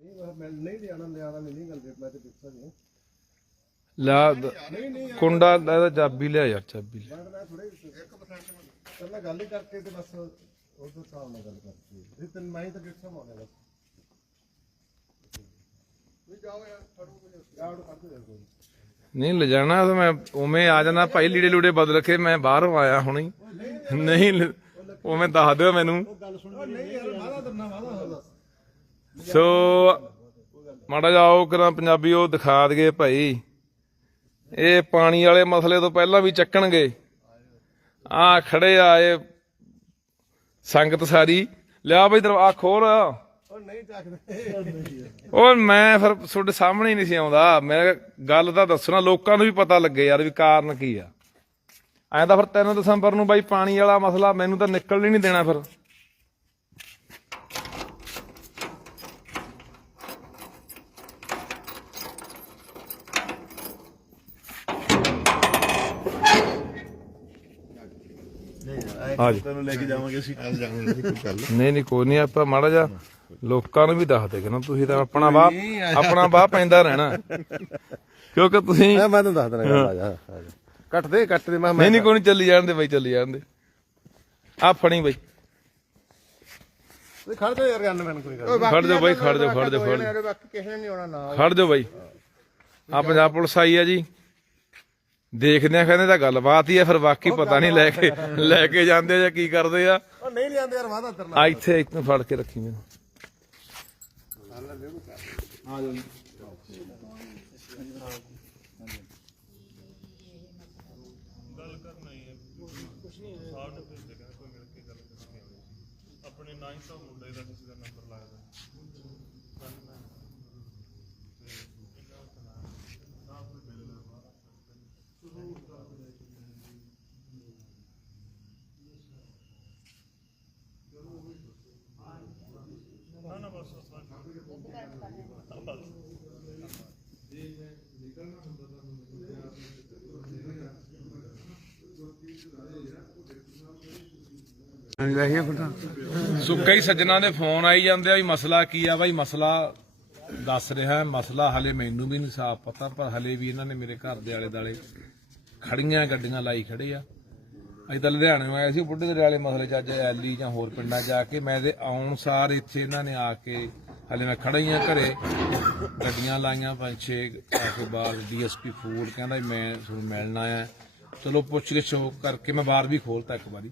ਨਹੀਂ ਮੈਂ ਨਹੀਂ ਲਿਆਣਾ ਲਿਆਣਾ ਨਹੀਂ ਗੱਲ ਮੈਂ ਤੇ ਪੁੱਛਦਾ ਨਹੀਂ ਲਾ ਕੁੰਡਾ ਇਹਦਾ ਚਾਬੀ ਲਿਆ ਯਾਰ ਚਾਬੀ ਲਿਆ ਮੈਂ ਥੋੜੇ 1% ਤਾਂ ਗੱਲ ਹੀ ਕਰਕੇ ਬਸ ਉਸ ਨਾਲ ਗੱਲ ਕਰਤੀ ਇਹ ਤਿੰਨ ਮੈਂ ਬਸ ਨਹੀਂ ਲਿਜਾਣਾ ਤਾਂ ਮੈਂ ਉਵੇਂ ਆ ਜਾਣਾ। ਭਾਈ ਲੀੜੇ ਲੂੜੇ ਬਦਲ ਕੇ ਮੈਂ ਬਾਹਰੋਂ ਆਇਆ ਹੁਣੀ। ਨਹੀਂ ਉਵੇਂ ਦੱਸ ਦਿਓ ਮੈਨੂੰ। ਉਹ ਨਹੀਂ ਯਾਰ ਵਾਦਾ ਦਰਨਾ ਵਾਦਾ ਹੋ ਦੱਸ ਸੋ ਮਾੜਾ ਜਾਓ ਕਰਾਂ ਪੰਜਾਬੀ ਉਹ ਦਿਖਾ ਦਈਏ ਭਾਈ। ਇਹ ਪਾਣੀ ਵਾਲੇ ਮਸਲੇ ਤੋਂ ਪਹਿਲਾਂ ਵੀ ਚੱਕਣਗੇ। ਆ ਖੜੇ ਆ ਇਹ ਸੰਗਤ ਸਾਰੀ। ਲਿਆ ਬਈ ਦਰਵਾ ਖੋਲ। ਉਹ ਨਹੀਂ ਚੱਕਦੇ। ਉਹ ਮੈਂ ਫਿਰ ਤੁਹਾਡੇ ਸਾਹਮਣੇ ਹੀ ਨਹੀਂ ਸੀ ਆਉਂਦਾ। ਮੈਂ ਗੱਲ ਤਾਂ ਦੱਸਣਾ ਲੋਕਾਂ ਨੂੰ ਵੀ ਪਤਾ ਲੱਗੇ ਯਾਰ ਵੀ ਕਾਰਨ ਕੀ ਆ। ਐਂ ਤਾਂ ਫਿਰ 3 ਦਸੰਬਰ ਨੂੰ ਬਾਈ ਪਾਣੀ ਵਾਲਾ ਮਸਲਾ ਮੈਨੂੰ ਤਾਂ ਨਿਕਲ ਹੀ ਨਹੀਂ ਦੇਣਾ ਫਿਰ। ਆ ਜੀ ਤੈਨੂੰ ਲੈ ਕੇ ਜਾਵਾਂਗੇ ਅਸੀਂ। ਕੱਲ ਜਾਵਾਂਗੇ ਕੋਈ ਗੱਲ ਨਹੀਂ ਨਹੀਂ ਕੋਈ ਨਹੀਂ ਆਪਾਂ ਮਾੜਾ ਜਾ ਲੋਕਾਂ ਨੂੰ ਵੀ ਦੱਸ ਦੇ ਕਿ ਨਾ ਤੁਸੀਂ ਤਾਂ ਆਪਣਾ ਬਾਹ ਆਪਣਾ ਬਾਹ ਪੈਂਦਾ ਰਹਿਣਾ। ਕਿਉਂਕਿ ਤੁਸੀਂ ਮੈਂ ਤੈਨੂੰ ਦੱਸ ਦੇਣਾ ਆ ਜਾ ਜਾ। ਕੱਟ ਦੇ ਕੱਟ ਦੇ ਮੈਂ ਨਹੀਂ ਨਹੀਂ ਕੋਈ ਨਹੀਂ ਚੱਲੀ ਜਾਣ ਦੇ ਬਾਈ ਚੱਲੀ ਜਾਣ ਦੇ। ਆ ਫੜੀ ਬਾਈ। ਖੜ ਜਾ ਯਾਰ ਗੱਲ ਮੈਨੂੰ ਕੋਈ ਗੱਲ ਖੜ ਜਾਓ ਬਾਈ ਖੜ ਜਾਓ ਖੜ ਜਾਓ ਖੜ ਜਾਓ ਬਾਕੀ ਕਿਸੇ ਨੇ ਨਹੀਂ ਆਉਣਾ ਨਾ ਖੜ ਜਾਓ ਬਾਈ। ਆ ਪੰਜਾਬ ਪੁਲਿਸ ਆਈ ਆ ਜੀ। ਦੇਖਦੇ ਆ ਕਹਿੰਦੇ ਤਾਂ ਗੱਲਬਾਤ ਹੀ ਆ ਫਿਰ ਬਾਕੀ ਪਤਾ ਨਹੀਂ ਲੈ ਕੇ ਲੈ ਕੇ ਜਾਂਦੇ ਆ ਜਾਂ ਕੀ ਕਰਦੇ ਆ। ਉਹ ਨਹੀਂ ਲਿਆਂਦੇ ਯਾਰ ਵਾਦਾ ਤਰਨਾ ਆ ਇੱਥੇ ਇੱਥੋਂ ਫੜ ਕੇ ਰੱਖੀ ਮੈਨੂੰ। ਆਪਣੇ 900 ਮੁੰਡੇ ਦਾ ਕਿਸੇ ਦਾ ਨੰਬਰ ਲੱਗਦਾ ਨਾ ਨਾ ਬਸ ਸੋ ਕਈ ਸੱਜਣਾ ਦੇ ਫੋਨ ਆਈ ਜਾਂਦੇ ਆ ਵੀ ਮਸਲਾ ਕੀ ਆ? ਬਾਈ ਮਸਲਾ ਦੱਸ ਰਿਹਾ ਮਸਲਾ ਹਲੇ ਮੈਨੂੰ ਵੀ ਨਹੀਂ ਸਾਫ਼ ਪਤਾ, ਪਰ ਹਲੇ ਵੀ ਇਹਨਾਂ ਨੇ ਮੇਰੇ ਘਰ ਦੇ ਆਲੇ ਦਾਲੇ ਖੜੀਆਂ ਗੱਡੀਆਂ ਲਾਈ ਖੜੇ ਆ। ਅਸੀਂ ਤਾਂ ਲੁਧਿਆਣੇ ਆਏ ਸੀ ਬੁੱਢੇ ਦੇ ਵਾਲੇ ਮਸਲੇ ਚ ਅੱਜ ਐਲੀ ਜਾਂ ਹੋਰ ਪਿੰਡਾਂ ਜਾ ਕੇ ਮੈਂ ਦੇ ਆਉਣ ਸਾਰ ਇੱਥੇ ਇਹਨਾਂ ਨੇ ਆ ਕੇ ਹਲੇ ਮੈਂ ਖੜਾ ਹੀ ਆ ਘਰੇ। ਗੱਡੀਆਂ ਲਾਈਆਂ ਪੰਜ ਛੇ, ਆ ਕੇ ਬਾਅਦ ਡੀਐਸਪੀ ਫੂਡ ਕਹਿੰਦਾ ਮੈਂ ਤੁਹਾਨੂੰ ਮਿਲਣ ਆਇਆ। ਚਲੋ ਪੁੱਛ ਗਿੱਛ ਸ਼ੋਅ ਕਰਕੇ ਮੈਂ ਬਾਹਰ ਵੀ ਖੋਲਤਾ ਇੱਕ ਵਾਰੀ।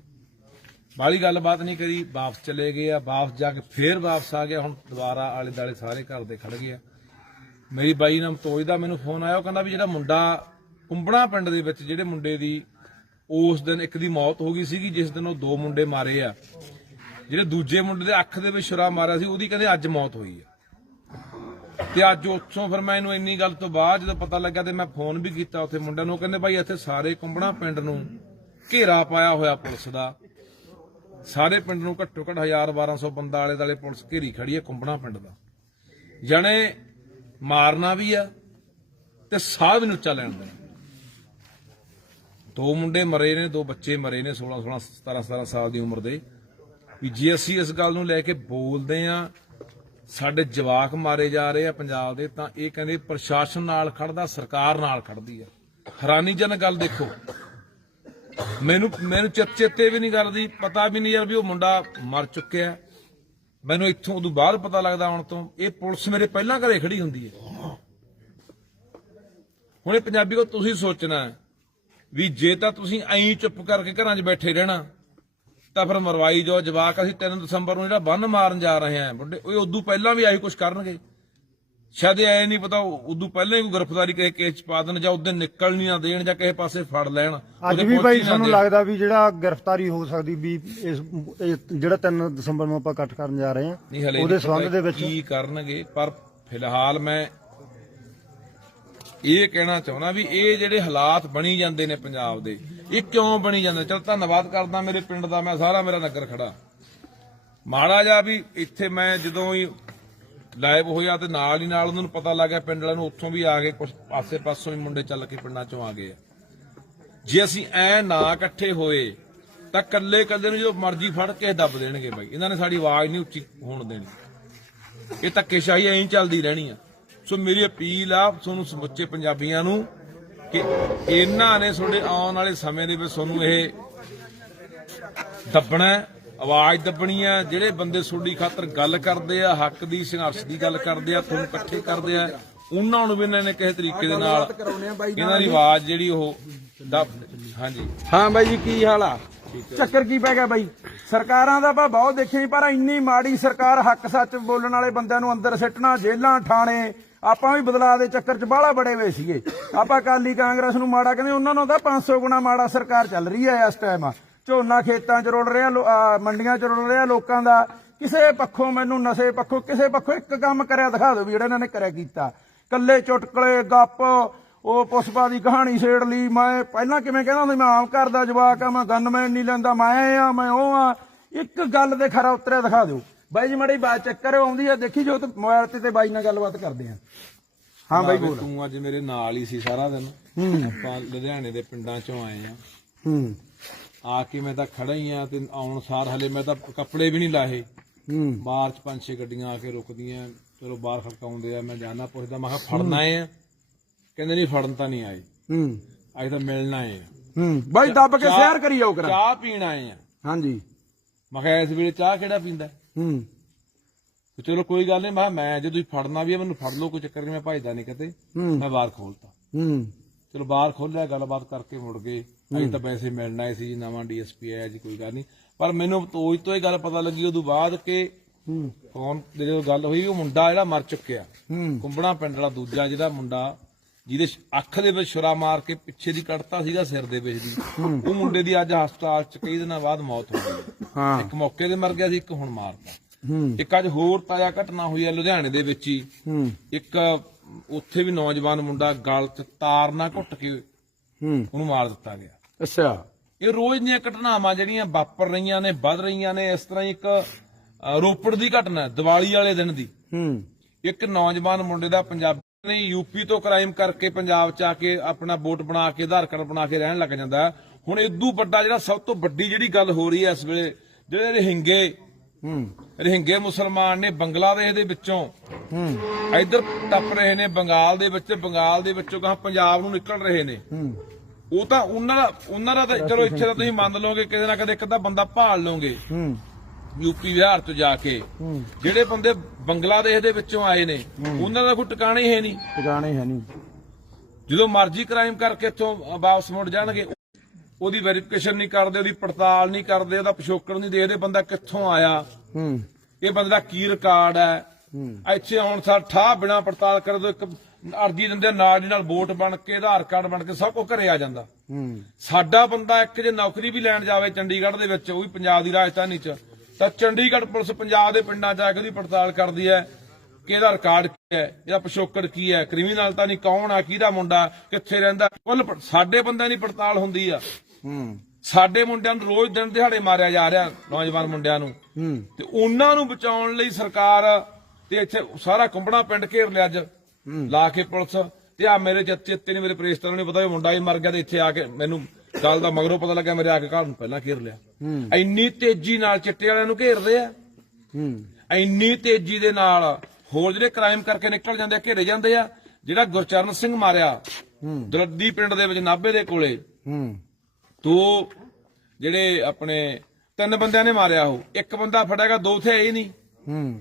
ਬਾਲੀ ਗੱਲਬਾਤ ਨਹੀਂ ਕਰੀ, ਵਾਪਸ ਚਲੇ ਗਏ ਆ, ਵਾਪਸ ਜਾ ਕੇ ਫੇਰ ਵਾਪਸ ਆ ਗਿਆ, ਹੁਣ ਦੁਬਾਰਾ ਆਲੇ ਦਾਲੇ ਸਾਰੇ ਘਰ ਦੇ ਖੜ ਗਏ ਆ। ਮੇਰੀ ਬਾਈ ਨਾਮ ਤੋਜ ਦਾ ਮੈਨੂੰ ਫੋਨ ਆਇਆ, ਉਹ ਕਹਿੰਦਾ ਵੀ ਜਿਹੜਾ ਮੁੰਡਾ ਕੁੰਬੜਾ ਪਿੰਡ ਦੇ ਵਿੱਚ, ਜਿਹੜੇ ਮੁੰਡੇ ਦੀ ਉਸ ਦਿਨ ਇੱਕ ਦੀ ਮੌਤ ਹੋ ਗਈ ਸੀਗੀ, ਜਿਸ ਦਿਨ ਉਹ ਦੋ ਮੁੰਡੇ ਮਾਰੇ ਆ। ਜਿਹੜੇ ਦੂਜੇ ਮੁੰਡੇ ਦੇ ਅੱਖ ਦੇ ਵਿੱਚ ਛੁਰਾ ਮਾਰਿਆ ਸੀ, ਉਹਦੀ ਕਹਿੰਦੇ ਅੱਜ ਮੌਤ ਹੋਈ ਆ। ਤੇ ਅੱਜ ਉੱਥੋਂ ਫਿਰ ਮੈਂ ਇਹਨੂੰ ਇੰਨੀ ਗੱਲ ਤੋਂ ਬਾਅਦ ਜਦੋਂ ਪਤਾ ਲੱਗਾ ਤੇ ਮੈਂ ਫੋਨ ਵੀ ਕੀਤਾ ਉੱਥੇ ਮੁੰਡਿਆਂ ਨੂੰ ਕਹਿੰਦੇ ਬਾਈ ਇੱਥੇ ਸਾਰੇ ਕੁੰਬੜਾ ਪਿੰਡ ਨੂੰ ਘੇਰਾ ਪਾਇਆ ਹੋਇਆ ਪੁਲਿਸ ਦਾ। ਸਾਰੇ ਪਿੰਡ ਨੂੰ ਘੱਟੋ ਘੱਟ 1000 1200 ਬੰਦਾ ਆਲੇ ਦਾਲੇ ਪੁਲਿਸ ਘੇਰੀ ਖੜੀ ਹੈ ਕੁੰਬੜਾ ਪਿੰਡ ਦਾ। ਜਣੇ ਮਾਰਨਾ ਵੀ ਆ ਤੇ ਸਾਹ ਵੀ ਨੁੱਚਾ ਲੈਣ ਦਾ ਦੋ ਮੁੰਡੇ ਮਰੇ ਨੇ, ਦੋ ਬੱਚੇ ਮਰੇ ਨੇ 16 16 17 17 ਸਾਲ ਦੀ ਉਮਰ ਦੇ। ਵੀ ਜੇ ਅਸੀਂ ਇਸ ਗੱਲ ਨੂੰ ਲੈ ਕੇ ਬੋਲਦੇ ਆ ਸਾਡੇ ਜਵਾਕ ਮਾਰੇ ਜਾ ਰਹੇ ਆ ਪੰਜਾਬ ਦੇ, ਤਾਂ ਇਹ ਕਹਿੰਦੇ ਪ੍ਰਸ਼ਾਸਨ ਨਾਲ ਖੜਦਾ ਸਰਕਾਰ ਨਾਲ ਖੜਦੀ ਆ। ਹੈਰਾਨੀਜਨਕ ਗੱਲ ਦੇਖੋ। ਮੈਨੂੰ ਮੈਨੂੰ ਚਿਤ- ਚੇਤੇ ਵੀ ਨਹੀਂ ਕਰਦੀ, ਪਤਾ ਵੀ ਨਹੀਂ ਯਾਰ ਵੀ ਉਹ ਮੁੰਡਾ ਮਰ ਚੁੱਕਿਆ ਮੈਨੂੰ ਇੱਥੋਂ ਉਦੋਂ ਬਾਅਦ ਪਤਾ ਲੱਗਦਾ ਹੁਣ ਤੋਂ, ਇਹ ਪੁਲਿਸ ਮੇਰੇ ਪਹਿਲਾਂ ਘਰੇ ਖੜੀ ਹੁੰਦੀ ਹੈ। ਹੁਣ ਇਹ ਪੰਜਾਬੀ ਕੋ ਤੁਸੀਂ ਸੋਚਣਾ ਵੀ ਜੇ ਤਾਂ ਤੁਸੀਂ ਐਂ ਚੁੱਪ ਕਰਕੇ ਘਰਾਂ 'ਚ ਬੈਠੇ ਰਹਿਣਾ, ਤਾਂ ਫਿਰ ਮਰਵਾਈ ਜੋ ਜਵਾਕ ਅਸੀਂ 3 ਦਸੰਬਰ ਨੂੰ ਜਿਹੜਾ ਬੰਨ ਮਾਰਨ ਜਾ ਰਹੇ ਆਂ ਬੁੱਢੇ ਉਹ ਉਦੋਂ ਪਹਿਲਾਂ ਵੀ ਆਹੀ ਕੁਝ ਕਰਨਗੇ। ਸ਼ਾਇਦ ਐ ਨਹੀਂ ਪਤਾ ਉਦੋਂ ਪਹਿਲਾਂ ਹੀ ਕੋਈ ਗ੍ਰਿਫਤਾਰੀ ਕਿਸੇ ਕੇਸ ਚ ਪਾ ਦੇਣ ਜਾਂ ਉਦੋਂ ਨਿਕਲ ਨਹੀਂ ਨਾ ਦੇਣ ਜਾਂ ਕਿਸੇ ਪਾਸੇ ਫੜ ਲੈਣ ਅੱਜ ਉਹਦੇ ਵੀ ਪਹੁੰਚ ਭਾਈ ਨਾ ਸਾਨੂੰ ਦੇਣ। ਲੱਗਦਾ ਵੀ ਜਿਹੜਾ ਗ੍ਰਿਫਤਾਰੀ ਹੋ ਸਕਦੀ ਵੀ ਇਸ ਇਹ ਜਿਹੜਾ 3 ਦਸੰਬਰ ਨੂੰ ਆਪਾਂ ਇਕੱਠ ਕਰਨ ਜਾ ਰਹੇ ਨਹੀਂ ਹਾਂ ਹਲੇ ਉਹਦੇ ਨਹੀਂ ਸੰਬੰਧ ਦੇ ਵਿੱਚ ਕੀ ਕਰਨਗੇ ਪਰ ਫਿਲਹਾਲ ਮੈਂ ਇਹ ਕਹਿਣਾ ਚਾਹੁੰਦਾ ਵੀ ਇਹ ਜਿਹੜੇ ਹਾਲਾਤ ਬਣੀ ਜਾਂਦੇ ਨੇ ਪੰਜਾਬ ਦੇ ਇਹ ਕਿਉਂ ਬਣੀ ਜਾਂਦੇ ਚਲ ਧੰਨਵਾਦ ਕਰਦਾ ਮੇਰੇ ਪਿੰਡ ਦਾ ਮੈਂ ਸਾਰਾ ਮੇਰਾ ਨਗਰ ਖੜਾ ਮਾੜਾ ਵੀ ਇੱਥੇ ਮੈਂ ਜਦੋਂ ਹੀ ਲਾਈਵ ਹੋਇਆ ਤੇ ਨਾਲ ਹੀ ਨਾਲ ਉਹਨਾਂ ਨੂੰ ਪਤਾ ਲੱਗ ਪਿੰਡ ਵਾਲਿਆਂ ਨੂੰ ਉੱਥੋਂ ਵੀ ਆ ਗਏ ਕੁਝ ਪਾਸੇ ਪਾਸੋਂ ਵੀ ਮੁੰਡੇ ਚੱਲ ਕੇ ਪਿੰਡਾਂ ਚੋਂ ਆ ਗਏ ਆ। ਜੇ ਅਸੀਂ ਐ ਨਾ ਇਕੱਠੇ ਹੋਏ ਤਾਂ ਕੱਲੇ ਕੱਲੇ ਨੂੰ ਜਦੋਂ ਮਰਜ਼ੀ ਫੜ ਕੇ ਦੱਬ ਦੇਣਗੇ ਬਾਈ। ਇਹਨਾਂ ਨੇ ਸਾਡੀ ਆਵਾਜ਼ ਨਹੀਂ ਉੱਚੀ ਹੋਣ ਦੇਣੀ। ਇਹ ਧੱਕੇਸ਼ਾਹੀ ਐਂ ਚੱਲਦੀ ਰਹਿਣੀ ਆ। ਸੋ ਮੇਰੀ ਅਪੀਲ ਆ ਤੁਹਾਨੂੰ ਸਮੁੱਚੇ ਪੰਜਾਬੀਆਂ ਨੂੰ ਕਿ ਇਹਨਾਂ ਨੇ ਤੁਹਾਡੇ ਆਉਣ ਵਾਲੇ ਸਮੇਂ ਦੇ ਵਿੱਚ ਤੁਹਾਨੂੰ ਇਹ ਦੱਬਣਾ ਆਵਾਜ਼ ਦੱਬਣੀ ਆ ਜਿਹੜੇ ਬੰਦੇ ਤੁਹਾਡੀ ਖਾਤਰ ਗੱਲ ਕਰਦੇ ਆ ਹੱਕ ਦੀ ਸੰਘਰਸ਼ ਦੀ ਗੱਲ ਕਰਦੇ ਆ ਤੁਹਾਨੂੰ ਇਕੱਠੇ ਕਰਦੇ ਆ ਉਹਨਾਂ ਨੂੰ ਵੀ ਇਹਨਾਂ ਨੇ ਕਿਸੇ ਤਰੀਕੇ ਦੇ ਨਾਲ ਇਹਨਾਂ ਦੀ ਆਵਾਜ਼ ਜਿਹੜੀ ਉਹ ਦੱਬ ਹਾਂਜੀ। ਹਾਂ ਬਾਈ ਜੀ ਕੀ ਹਾਲ ਆ? ਚੱਕਰ ਕੀ ਪੈ ਗਿਆ ਬਾਈ? ਸਰਕਾਰਾਂ ਦਾ ਆਪਾਂ ਬਹੁਤ ਦੇਖਿਆ ਜੀ, ਪਰ ਇੰਨੀ ਮਾੜੀ ਸਰਕਾਰ ਹੱਕ ਸੱਚ ਬੋਲਣ ਵਾਲੇ ਬੰਦਿਆਂ ਨੂੰ ਅੰਦਰ ਸਿੱਟਣਾ ਜੇਲ੍ਹਾਂ ਠਾਣੇ ਆਪਾਂ ਵੀ ਬਦਲਾਅ ਦੇ ਚੱਕਰ 'ਚ ਬਾਹਲਾ ਬੜੇ ਹੋਏ ਸੀਗੇ। ਆਪਾਂ ਅਕਾਲੀ ਕਾਂਗਰਸ ਨੂੰ ਮਾੜਾ ਕਹਿੰਦੇ ਉਹਨਾਂ ਨੂੰ ਤਾਂ 500 ਗੁਣਾ ਮਾੜਾ ਸਰਕਾਰ ਚੱਲ ਰਹੀ ਹੈ ਇਸ ਟਾਈਮ ਝੋਨਾ ਖੇਤਾਂ 'ਚ ਰੁਲ ਰਿਹਾ ਮੰਡੀਆਂ 'ਚ ਰੁਲ ਰਿਹਾ ਲੋਕਾਂ ਦਾ। ਕਿਸੇ ਪੱਖੋਂ ਮੈਨੂੰ ਨਸ਼ੇ ਪੱਖੋਂ ਕਿਸੇ ਪੱਖੋਂ ਇੱਕ ਕੰਮ ਕਰਿਆ ਦਿਖਾ ਦਿਓ ਵੀ ਜਿਹੜਾ ਇਹਨਾਂ ਨੇ ਕਰਿਆ ਕੀਤਾ। ਕੱਲੇ ਚੁਟਕਲੇ ਗੱਪ ਉਹ ਪੁਸ਼ਪਾ ਦੀ ਕਹਾਣੀ ਛੇੜ ਲਈ। ਮੈਂ ਪਹਿਲਾਂ ਕਿਵੇਂ ਕਹਿੰਦਾ ਹੁੰਦਾ ਮੈਂ ਆਮ ਘਰ ਦਾ ਜਵਾਕ ਆ ਮੈਂ ਗਨਮੈਨ ਨਹੀਂ ਲੈਂਦਾ ਮੈਂ ਆ ਮੈਂ ਉਹ ਆ। ਇੱਕ ਗੱਲ ਦੇ ਖਰਾ ਉਤਰਿਆ ਦਿਖਾ ਦਿਓ। ਬਾਈ ਜੀ ਮੜੀ ਬਾਤ ਚੱਕਰ ਆਉਂਦੀ ਆ ਦੇਖੀ ਜੋ ਮੋਬਾਈਲ ਤੇ ਤੇ ਬਾਈ ਨਾਲ ਗੱਲਬਾਤ ਕਰਦੇ ਆ। ਹਾਂ ਬਾਈ ਬੋਲ। ਤੂੰ ਅੱਜ ਮੇਰੇ ਨਾਲ ਹੀ ਸੀ ਸਾਰਾ ਦਿਨ। ਆਪਾਂ ਲੁਧਿਆਣੇ ਦੇ ਪਿੰਡਾਂ ਚੋਂ ਆਏ ਆ। ਹੂੰ। ਆ ਕੇ ਮੈਂ ਤਾਂ ਖੜਾ ਹੀ ਆ ਤੇ ਆਉਣ ਸਾਰ ਹਲੇ ਮੈਂ ਤਾਂ ਕੱਪੜੇ ਵੀ ਨਹੀਂ ਲਾਹੇ। ਹੂੰ। ਬਾਹਰ ਚ ਪੰਜ ਛੇ ਗੱਡੀਆਂ ਆ ਕੇ ਰੁਕਦੀਆਂ ਚਲੋ ਬਾਹਰ ਖੜਕਾਉਂਦੇ ਆ ਮੈਂ ਜਾਣਾ ਪੁੱਛਦਾ ਮੈਂ ਕਿਹਾ ਫੜਨਾ ਆ? ਕਹਿੰਦੇ ਨਹੀਂ ਫੜਨ ਤਾਂ ਨਹੀਂ ਆਏ। ਹੂੰ। ਅੱਜ ਤਾਂ ਮਿਲਣ ਆ। ਹੂੰ। ਬਾਈ ਦੱਬ ਕੇ ਸ਼ੇਅਰ ਕਰੀ ਜਾਓ ਕਰਾ। ਚਾਹ ਪੀਣ ਆਏ ਆ। ਹਾਂਜੀ। ਮੈਂ ਕਿਹਾ ਇਸ ਵੇਲੇ ਚਾਹ ਕਿਹੜਾ ਪੀਂਦਾ? ਹੂੰ। ਚਲੋ ਕੋਈ ਗੱਲ ਨਹੀਂ ਮੈਂ ਮੈਂ ਜੇ ਤੁਸੀਂ ਫੜਨਾ ਵੀ ਆ ਮੈਨੂੰ ਫੜ ਲਓ ਕੋਈ ਚੱਕਰ ਨਹੀਂ ਮੈਂ ਭਜਦਾ ਨਹੀਂ ਕਿਤੇ। ਮੈਂ ਬਾਹਰ ਖੋਲਤਾ। ਹੂੰ। ਚਲੋ ਬਾਹਰ ਖੋਲਿਆ ਗੱਲਬਾਤ ਕਰਕੇ ਮੁੜ ਗਏ। ਅਸੀਂ ਤਾਂ ਵੈਸੇ ਮਿਲਣਾ ਸੀ ਜੀ ਨਵਾਂ ਡੀਐਸਪੀ ਆਇਆ ਜੀ ਕੋਈ ਗੱਲ ਨਹੀਂ। ਪਰ ਮੈਨੂੰ ਤੋਜ ਤੋਂ ਇਹ ਗੱਲ ਪਤਾ ਲੱਗੀ ਉਦੋਂ ਬਾਅਦ ਕਿ ਹੂੰ। ਫੋਨ ਤੇ ਜਦੋਂ ਗੱਲ ਹੋਈ ਉਹ ਮੁੰਡਾ ਜਿਹੜਾ ਮਰ ਚੁੱਕਿਆ। ਹੂੰ। ਕੁੰਬੜਾ ਪਿੰਡ ਵਾਲਾ ਦੂਜਾ ਜਿਹੜਾ ਮੁੰਡਾ ਜਿਹਦੇ ਅੱਖ ਦੇ ਵਿੱਚ ਛੁਰਾ ਮਾਰ ਕੇ ਪਿੱਛੇ ਦੀ ਕੱਟਤਾ ਸੀਗਾ ਸਿਰ ਦੇ ਵਿੱਚ ਦੀ। ਉਹ ਮੁੰਡੇ ਦੀ ਅੱਜ ਹਸਪਤਾਲ ਚ ਕਈ ਦਿਨਾਂ ਬਾਅਦ ਮੌਤ ਹੋ ਗਈ। ਹਾਂ। ਇੱਕ ਮੌਕੇ ਤੇ ਮਰ ਗਿਆ ਸੀ ਇੱਕ ਹੁਣ ਮਾਰਤਾ। ਹੂੰ। ਇੱਕ ਅੱਜ ਹੋਰ ਤਾਜ਼ਾ ਘਟਨਾ ਹੋਈ ਹੈ ਲੁਧਿਆਣੇ ਦੇ ਵਿੱਚ ਹੀ। ਹੂੰ। ਇੱਕ ਉੱਥੇ ਵੀ ਨੌਜਵਾਨ ਮੁੰਡਾ ਗਲ 'ਚ ਤਾਰ ਨਾਲ ਘੁੱਟ ਕੇ ਹੂੰ। ਉਹਨੂੰ ਮਾਰ ਦਿੱਤਾ ਗਿਆ। ਅੱਛਾ। ਇਹ ਰੋਜ਼ ਦੀਆਂ ਘਟਨਾਵਾਂ ਜਿਹੜੀਆਂ ਵਾਪਰ ਰਹੀਆਂ ਨੇ ਵੱਧ ਰਹੀਆਂ ਨੇ ਇਸ ਤਰ੍ਹਾਂ ਇੱਕ ਅ, ਰੋਪੜ ਦੀ ਘਟਨਾ ਦੀਵਾਲੀ ਵਾਲੇ ਦਿਨ ਦੀ। ਹੂੰ। ਇੱਕ ਨੌਜਵਾਨ ਮੁੰਡੇ ਦਾ ਪੰਜਾਬ ਨੇ ਯੂਪੀ ਤੋਂ ਕ੍ਰਾਈਮ ਕਰਕੇ ਪੰਜਾਬ ਚ ਆ ਕੇ ਆਪਣਾ ਵੋਟ ਬਣਾ ਕੇ ਆਧਾਰ ਕਾਰਡ ਬਣਾ ਕੇ ਰਹਿਣ ਲੱਗ ਜਾਂਦਾ। ਹੈ। ਹੁਣ ਇਦੋਂ ਵੱਡਾ ਜਿਹੜਾ ਸਭ ਤੋਂ ਵੱਡੀ ਜਿਹੜੀ ਗੱਲ ਹੋ ਰਹੀ ਹੈ ਇਸ ਵੇਲੇ ਜਿਹੜੇ ਰੋਹਿੰਗੇ ਰੋਹਿੰਗੇ ਮੁਸਲਮਾਨ ਨੇ ਬੰਗਲਾਦੇਸ਼ ਦੇ ਵਿੱਚੋਂ ਹੂੰ ਇੱਧਰ ਟੱਪ ਰਹੇ ਨੇ ਬੰਗਾਲ ਦੇ ਵਿੱਚ ਬੰਗਾਲ ਦੇ ਵਿੱਚੋਂ ਕਹਾਂ ਪੰਜਾਬ ਨੂੰ ਨਿਕਲ ਰਹੇ ਨੇ। ਹੂੰ ਉਹ ਤਾਂ ਉਹਨਾਂ ਦਾ ਉਹਨਾਂ ਦਾ ਤਾਂ ਚਲੋ ਇੱਥੇ ਤਾਂ ਤੁਸੀਂ ਮੰਨ ਲਓਗੇ ਕਿਤੇ ਨਾ ਕਦੇ ਇੱਕ ਅੱਧਾ ਬੰਦਾ ਭਾਲ ਲਓਗੇ। ਹੂੰ ਯੂਪੀ ਬਿਹਾਰ ਤੋਂ ਜਾ ਕੇ। ਹੂੰ ਜਿਹੜੇ ਬੰਦੇ ਬੰਗਲਾਦੇਸ਼ ਦੇ ਵਿੱਚੋਂ ਆਏ ਨੇ ਉਹਨਾਂ ਦਾ ਕੋਈ ਟਿਕਾਣਾ ਹੀ ਹੈ ਨਹੀਂ। ਟਿਕਾਣੇ ਹੈ ਨਹੀਂ। ਜਦੋਂ ਮਰਜ਼ੀ ਕ੍ਰਾਈਮ ਕਰਕੇ ਇੱਥੋਂ ਵਾਪਸ ਮੁੜ ਜਾਣਗੇ ਉਹਦੀ ਵੈਰੀਫਿਕੇਸ਼ਨ ਨਹੀਂ ਕਰਦੇ ਉਹਦੀ ਪੜਤਾਲ ਨਹੀਂ ਕਰਦੇ ਉਹਦਾ ਪਿਛੋਕੜ ਨਹੀਂ ਦੇਖਦੇ ਬੰਦਾ ਕਿੱਥੋਂ ਆਇਆ? ਹੂੰ। ਇਹ ਬੰਦੇ ਦਾ ਕੀ ਰਿਕਾਰਡ ਹੈ? ਇੱਥੇ ਆਉਣ ਸਾਰ ਠਾਹ ਬਿਨਾ ਪੜਤਾਲ ਕਰ ਇੱਕ ਅਰਜੀ ਦਿੰਦੇ ਨਾਲ ਦੀ ਨਾਲ ਵੋਟ ਬਣ ਕੇ ਆਧਾਰ ਕਾਰਡ ਬਣ ਕੇ ਸਭ ਕੁਝ ਘਰੇ ਆ ਜਾਂਦਾ। ਸਾਡਾ ਬੰਦਾ ਇੱਕ ਜੇ ਨੌਕਰੀ ਵੀ ਲੈਣ ਜਾਵੇ ਚੰਡੀਗੜ੍ਹ ਦੇ ਵਿੱਚ ਉਹ ਵੀ ਪੰਜਾਬ ਦੀ ਰਾਜਧਾਨੀ 'ਚ ਤਾਂ ਚੰਡੀਗੜ੍ਹ ਪੁਲਿਸ ਪੰਜਾਬ ਦੇ ਪਿੰਡਾਂ 'ਚ ਆ ਕੇ ਉਹਦੀ ਪੜਤਾਲ ਕਰਦੀ ਹੈ ਕਿ ਇਹਦਾ ਰਿਕਾਰਡ ਕੀ ਹੈ ਇਹਦਾ ਪਿਛੋਕੜ ਕੀ ਹੈ? ਕ੍ਰਿਮੀਨਲ ਤਾਂ ਨਹੀਂ ਕੌਣ ਆ ਕਿਹਦਾ ਮੁੰਡਾ ਕਿੱਥੇ ਰਹਿੰਦਾ? ਕੁੱਲ ਸਾਡੇ ਬੰਦਿਆਂ ਦੀ ਪੜਤਾਲ ਹੁੰਦੀ ਆ। ਹੂੰ। ਸਾਡੇ ਮੁੰਡਿਆਂ ਨੂੰ ਰੋਜ਼ ਦਿਨ ਦਿਹਾੜੇ ਮਾਰਿਆ ਜਾ ਰਿਹਾ ਨੌਜਵਾਨ ਮੁੰਡਿਆਂ ਨੂੰ। ਤੇ ਉਹਨਾਂ ਨੂੰ ਬਚਾਉਣ ਲਈ ਸਰਕਾਰ ਤੇ ਇੱਥੇ ਸਾਰਾ ਕੁੰਬੜਾ ਪਿੰਡ ਘੇਰ ਲਿਆ ਅੱਜ। ਲਾ ਕੇ ਪੁਲਿਸ ਤੇ ਆ ਮੇਰੇ ਚਿੱਤ- ਨੇ ਮੇਰੇ ਪ੍ਰੇਸਤਾਂ ਨੂੰ ਪਤਾ ਵੀ ਮੁੰਡਾ ਹੀ ਮਰ ਗਿਆ ਤੇ ਇੱਥੇ ਆ ਕੇ ਮੈਨੂੰ ਗੱਲ ਦਾ ਮਗਰੋਂ ਪਤਾ ਲੱਗਿਆ ਮੇਰੇ ਆ ਕੇ ਘਰ ਨੂੰ ਪਹਿਲਾਂ ਘੇਰ ਲਿਆ। ਇੰਨੀ ਤੇਜ਼ੀ ਨਾਲ ਚਿੱਟੇ ਵਾਲਿਆਂ ਨੂੰ ਘੇਰਦੇ ਆ। ਹੂੰ। ਇੰਨੀ ਤੇਜ਼ੀ ਦੇ ਨਾਲ ਹੋਰ ਜਿਹੜੇ ਕ੍ਰਾਈਮ ਕਰਕੇ ਨਿਕਲ ਜਾਂਦੇ ਆ ਘੇਰੇ ਜਾਂਦੇ ਆ ਜਿਹੜਾ ਗੁਰਚਰਨ ਸਿੰਘ ਮਾਰਿਆ ਹੂੰ। ਦਰਦੀ ਪਿੰਡ ਦੇ ਵਿੱਚ ਨਾਭੇ ਦੇ ਕੋਲੇ ਹੂੰ। ਦੋ ਜਿਹੜੇ ਆਪਣੇ ਤਿੰਨ ਬੰਦਿਆਂ ਨੇ ਮਾਰਿਆ ਉਹ ਇੱਕ ਬੰਦਾ ਫੜਿਆਗਾ ਦੋ ਥੇ ਆਏ ਨਹੀਂ। ਹੂੰ।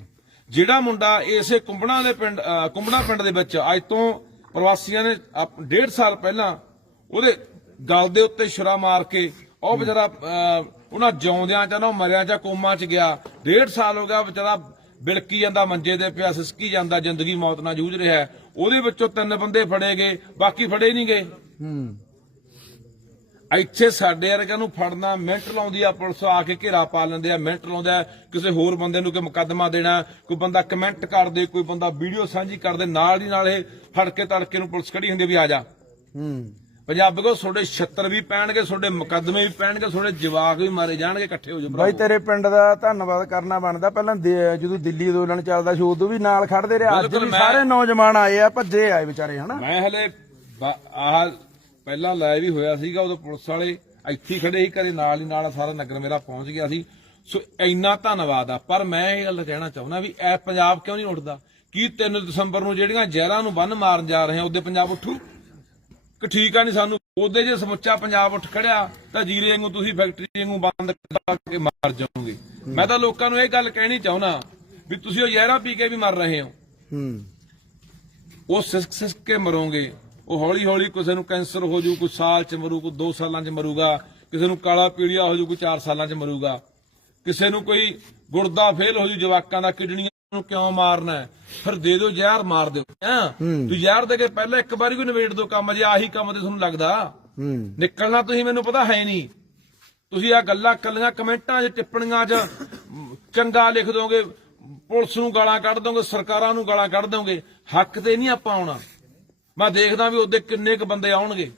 ਜਿਹੜਾ ਮੁੰਡਾ ਇਸੇ ਕੁੰਬਣਾ ਦੇ ਪਿੰਡ ਕੁੰਬਣਾ ਪਿੰਡ ਦੇ ਵਿੱਚ ਅੱਜ ਤੋਂ ਪ੍ਰਵਾਸੀਆਂ ਨੇ ਆਪ- ਡੇਢ ਸਾਲ ਪਹਿਲਾਂ ਉਹਦੇ ਗਲ ਦੇ ਉੱਤੇ ਛੁਰਾ ਮਾਰ ਕੇ ਉਹ ਵਿਚਾਰਾ ਉਹਨਾਂ ਜਿਉਂਦਿਆਂ ਚ ਨਾ ਮਰਿਆਂ ਚ ਕੋਮਾ ਚ ਗਿਆ। ਡੇਢ ਸਾਲ ਹੋ ਗਿਆ ਵਿਚਾਰਾ ਬਿਲਕੀ ਜਾਂਦਾ ਮੰਜੇ ਤੇ ਪਿਆ ਸਿਸਕੀ ਜਾਂਦਾ ਜ਼ਿੰਦਗੀ ਮੌਤ ਨਾਲ ਜੂਝ ਰਿਹਾ। ਉਹਦੇ ਵਿੱਚੋਂ ਤਿੰਨ ਬੰਦੇ ਫੜੇ ਗਏ ਬਾਕੀ ਫੜੇ ਨਹੀਂ ਗਏ। ਹੂੰ। ਇੱਥੇ ਸਾਡੇ ਵਰਗਿਆਂ ਨੂੰ ਫੜਨਾ ਮਿੰਟ ਲਾਉਂਦੀ ਆ ਪੁਲਿਸ ਆ ਕੇ ਘੇਰਾ ਪਾ ਲੈਂਦੇ ਆ ਮਿੰਟ ਲਾਉਂਦਾ ਕਿਸੇ ਹੋਰ ਬੰਦੇ ਨੂੰ ਕਿ ਮੁਕੱਦਮਾ ਦੇਣਾ ਕੋਈ ਬੰਦਾ ਕਮੈਂਟ ਕਰ ਦੇ ਕੋਈ ਬੰਦਾ ਵੀਡੀਓ ਸਾਂਝੀ ਕਰ ਦੇ ਨਾਲ ਦੀ ਨਾਲ ਇਹ ਫੜ ਕੇ ਤੜਕੇ ਨੂੰ ਪੁਲਿਸ ਖੜੀ ਹੁੰਦੀ ਵੀ ਆ ਜਾ। ਹੂੰ। ਪੰਜਾਬ ਕੋ ਤੁਹਾਡੇ 76 ਵੀ ਪੈਣਗੇ ਤੁਹਾਡੇ ਮੁਕੱਦਮੇ ਵੀ ਪੈਣਗੇ ਤੁਹਾਡੇ ਜਵਾਕ ਵੀ ਮਾਰੇ ਜਾਣਗੇ ਇਕੱਠੇ ਹੋ ਜਾਓ ਬਾਈ। ਤੇਰੇ ਪਿੰਡ ਦਾ ਧੰਨਵਾਦ ਕਰਨਾ ਬਣਦਾ। ਪਹਿਲਾਂ ਦੇ- ਜਦੋਂ ਦਿੱਲੀ ਅੰਦੋਲਨ ਚੱਲਦਾ ਸੀ ਉਦੋਂ ਵੀ ਨਾਲ ਖੜਦੇ ਰਹੇ। ਅੱਜ ਬਿਲਕੁਲ ਵੀ ਮੈਂ- ਸਾਰੇ ਨੌਜਵਾਨ ਆਏ ਆ ਭੱਜੇ ਆਏ ਵਿਚਾਰੇ ਹਨਾ? ਮੈਂ ਹਲੇ ਬ- ਆਹ ਪਹਿਲਾਂ ਲਾਈਵ ਹੀ ਹੋਇਆ ਸੀਗਾ ਉਦੋਂ ਪੁਲਿਸ ਵਾਲੇ ਇੱਥੇ ਹੀ ਖੜੇ ਸੀ ਘਰੇ ਨਾਲ ਹੀ ਨਾਲ ਸਾਰਾ ਨਗਰ ਮੇਰਾ ਪਹੁੰਚ ਗਿਆ ਸੀ। ਸੋ ਇੰਨਾ ਧੰਨਵਾਦ ਆ ਪਰ ਮੈਂ ਇਹ ਗੱਲ ਕਹਿਣਾ ਚਾਹੁੰਦਾ ਵੀ ਇਹ ਪੰਜਾਬ ਕਿਉਂ ਨਹੀਂ ਉੱਠਦਾ? ਕੀ 3 ਦਸੰਬਰ ਨੂੰ ਜਿਹੜੀਆਂ ਜ਼ਹਿਰਾਂ ਨੂੰ ਬੰਨ ਮਾਰਨ ਜਾ ਰਹੇ ਆ ਉਹਦੇ ਪੰਜਾਬ ਉੱਠੂ? ਕਿ ਠੀਕ ਆ ਨਹੀਂ ਸਾਨੂੰ। ਉਹਦੇ ਜੇ ਸਮੁੱਚਾ ਪੰਜਾਬ ਉੱਠ ਖੜਿਆ ਤਾਂ ਜੀਰੇ ਵਾਂਗੂ ਤੁਸੀਂ ਫੈਕਟਰੀ ਵਾਂਗੂ ਬੰਦ ਕਰਾ ਕੇ ਮਾਰ ਜਾਓਗੇ। ਮੈਂ ਤਾਂ ਲੋਕਾਂ ਨੂੰ ਇਹ ਗੱਲ ਕਹਿਣੀ ਚਾਹੁੰਦਾ ਵੀ ਤੁਸੀਂ ਉਹ ਜ਼ਹਿਰਾਂ ਪੀ ਕੇ ਵੀ ਮਰ ਰਹੇ ਹੋ। ਹੂੰ। ਉਹ ਸਿਸਕ ਸਿਸਕ ਕੇ ਮਰੋਗੇ। ਉਹ ਹੌਲੀ ਹੌਲੀ ਕਿਸੇ ਨੂੰ ਕੈਂਸਰ ਹੋ ਜੂ ਕੋਈ ਸਾਲ ਚ ਮਰੂ ਕੋਈ 2 ਸਾਲਾਂ ਚ ਮਰੂਗਾ। ਕਿਸੇ ਨੂੰ ਕਾਲਾ ਪੀਲੀਆ ਹੋ ਜੂ ਕੋਈ 4 ਸਾਲਾਂ ਚ ਮਰੂਗਾ। ਕਿਸੇ ਨੂੰ ਕੋਈ ਗੁਰਦਾ ਫੇਲ ਹੋ ਜੂ ਜਵਾਕਾਂ ਦਾ ਕਿਡਨੀਆਂ ਨੂੰ ਕਿਉਂ ਮਾਰਨਾ ਹੈ? ਫਿਰ ਦੇ ਦਿਓ ਜ਼ਹਿਰ ਮਾਰ ਦਿਓ। ਹੈਂ? ਤੂੰ ਜ਼ਹਿਰ ਦੇ ਕੇ ਪਹਿਲਾਂ ਇੱਕ ਵਾਰੀ ਕੋਈ ਨਿਬੇੜ ਦੋ ਕੰਮ ਜੇ ਆਹੀ ਕੰਮ ਤੇ ਤੁਹਾਨੂੰ ਲੱਗਦਾ। ਹੂੰ। ਨਿਕਲਣਾ ਤੁਸੀਂ ਮੈਨੂੰ ਪਤਾ ਹੈ ਨਹੀਂ। ਤੁਸੀਂ ਆ ਗੱਲਾਂ ਕੱਲੀਆਂ ਕਮੈਂਟਾਂ 'ਚ ਟਿੱਪਣੀਆਂ 'ਚ ਚੰਗਾ ਲਿਖ ਦੋਗੇ ਪੁਲਿਸ ਨੂੰ ਗਾਲਾਂ ਕੱਢ ਦੋਗੇ ਸਰਕਾਰਾਂ ਨੂੰ ਗਾਲਾਂ ਕੱਢ ਦੋਗੇ। ਹੱਕ ਤੇ ਨਹੀਂ ਆਪਾਂ ਆਉਣਾ। ਮੈਂ ਦੇਖਦਾ ਵੀ ਉਹਦੇ ਕਿੰਨੇ ਕ ਬੰਦੇ ਆਉਣਗੇ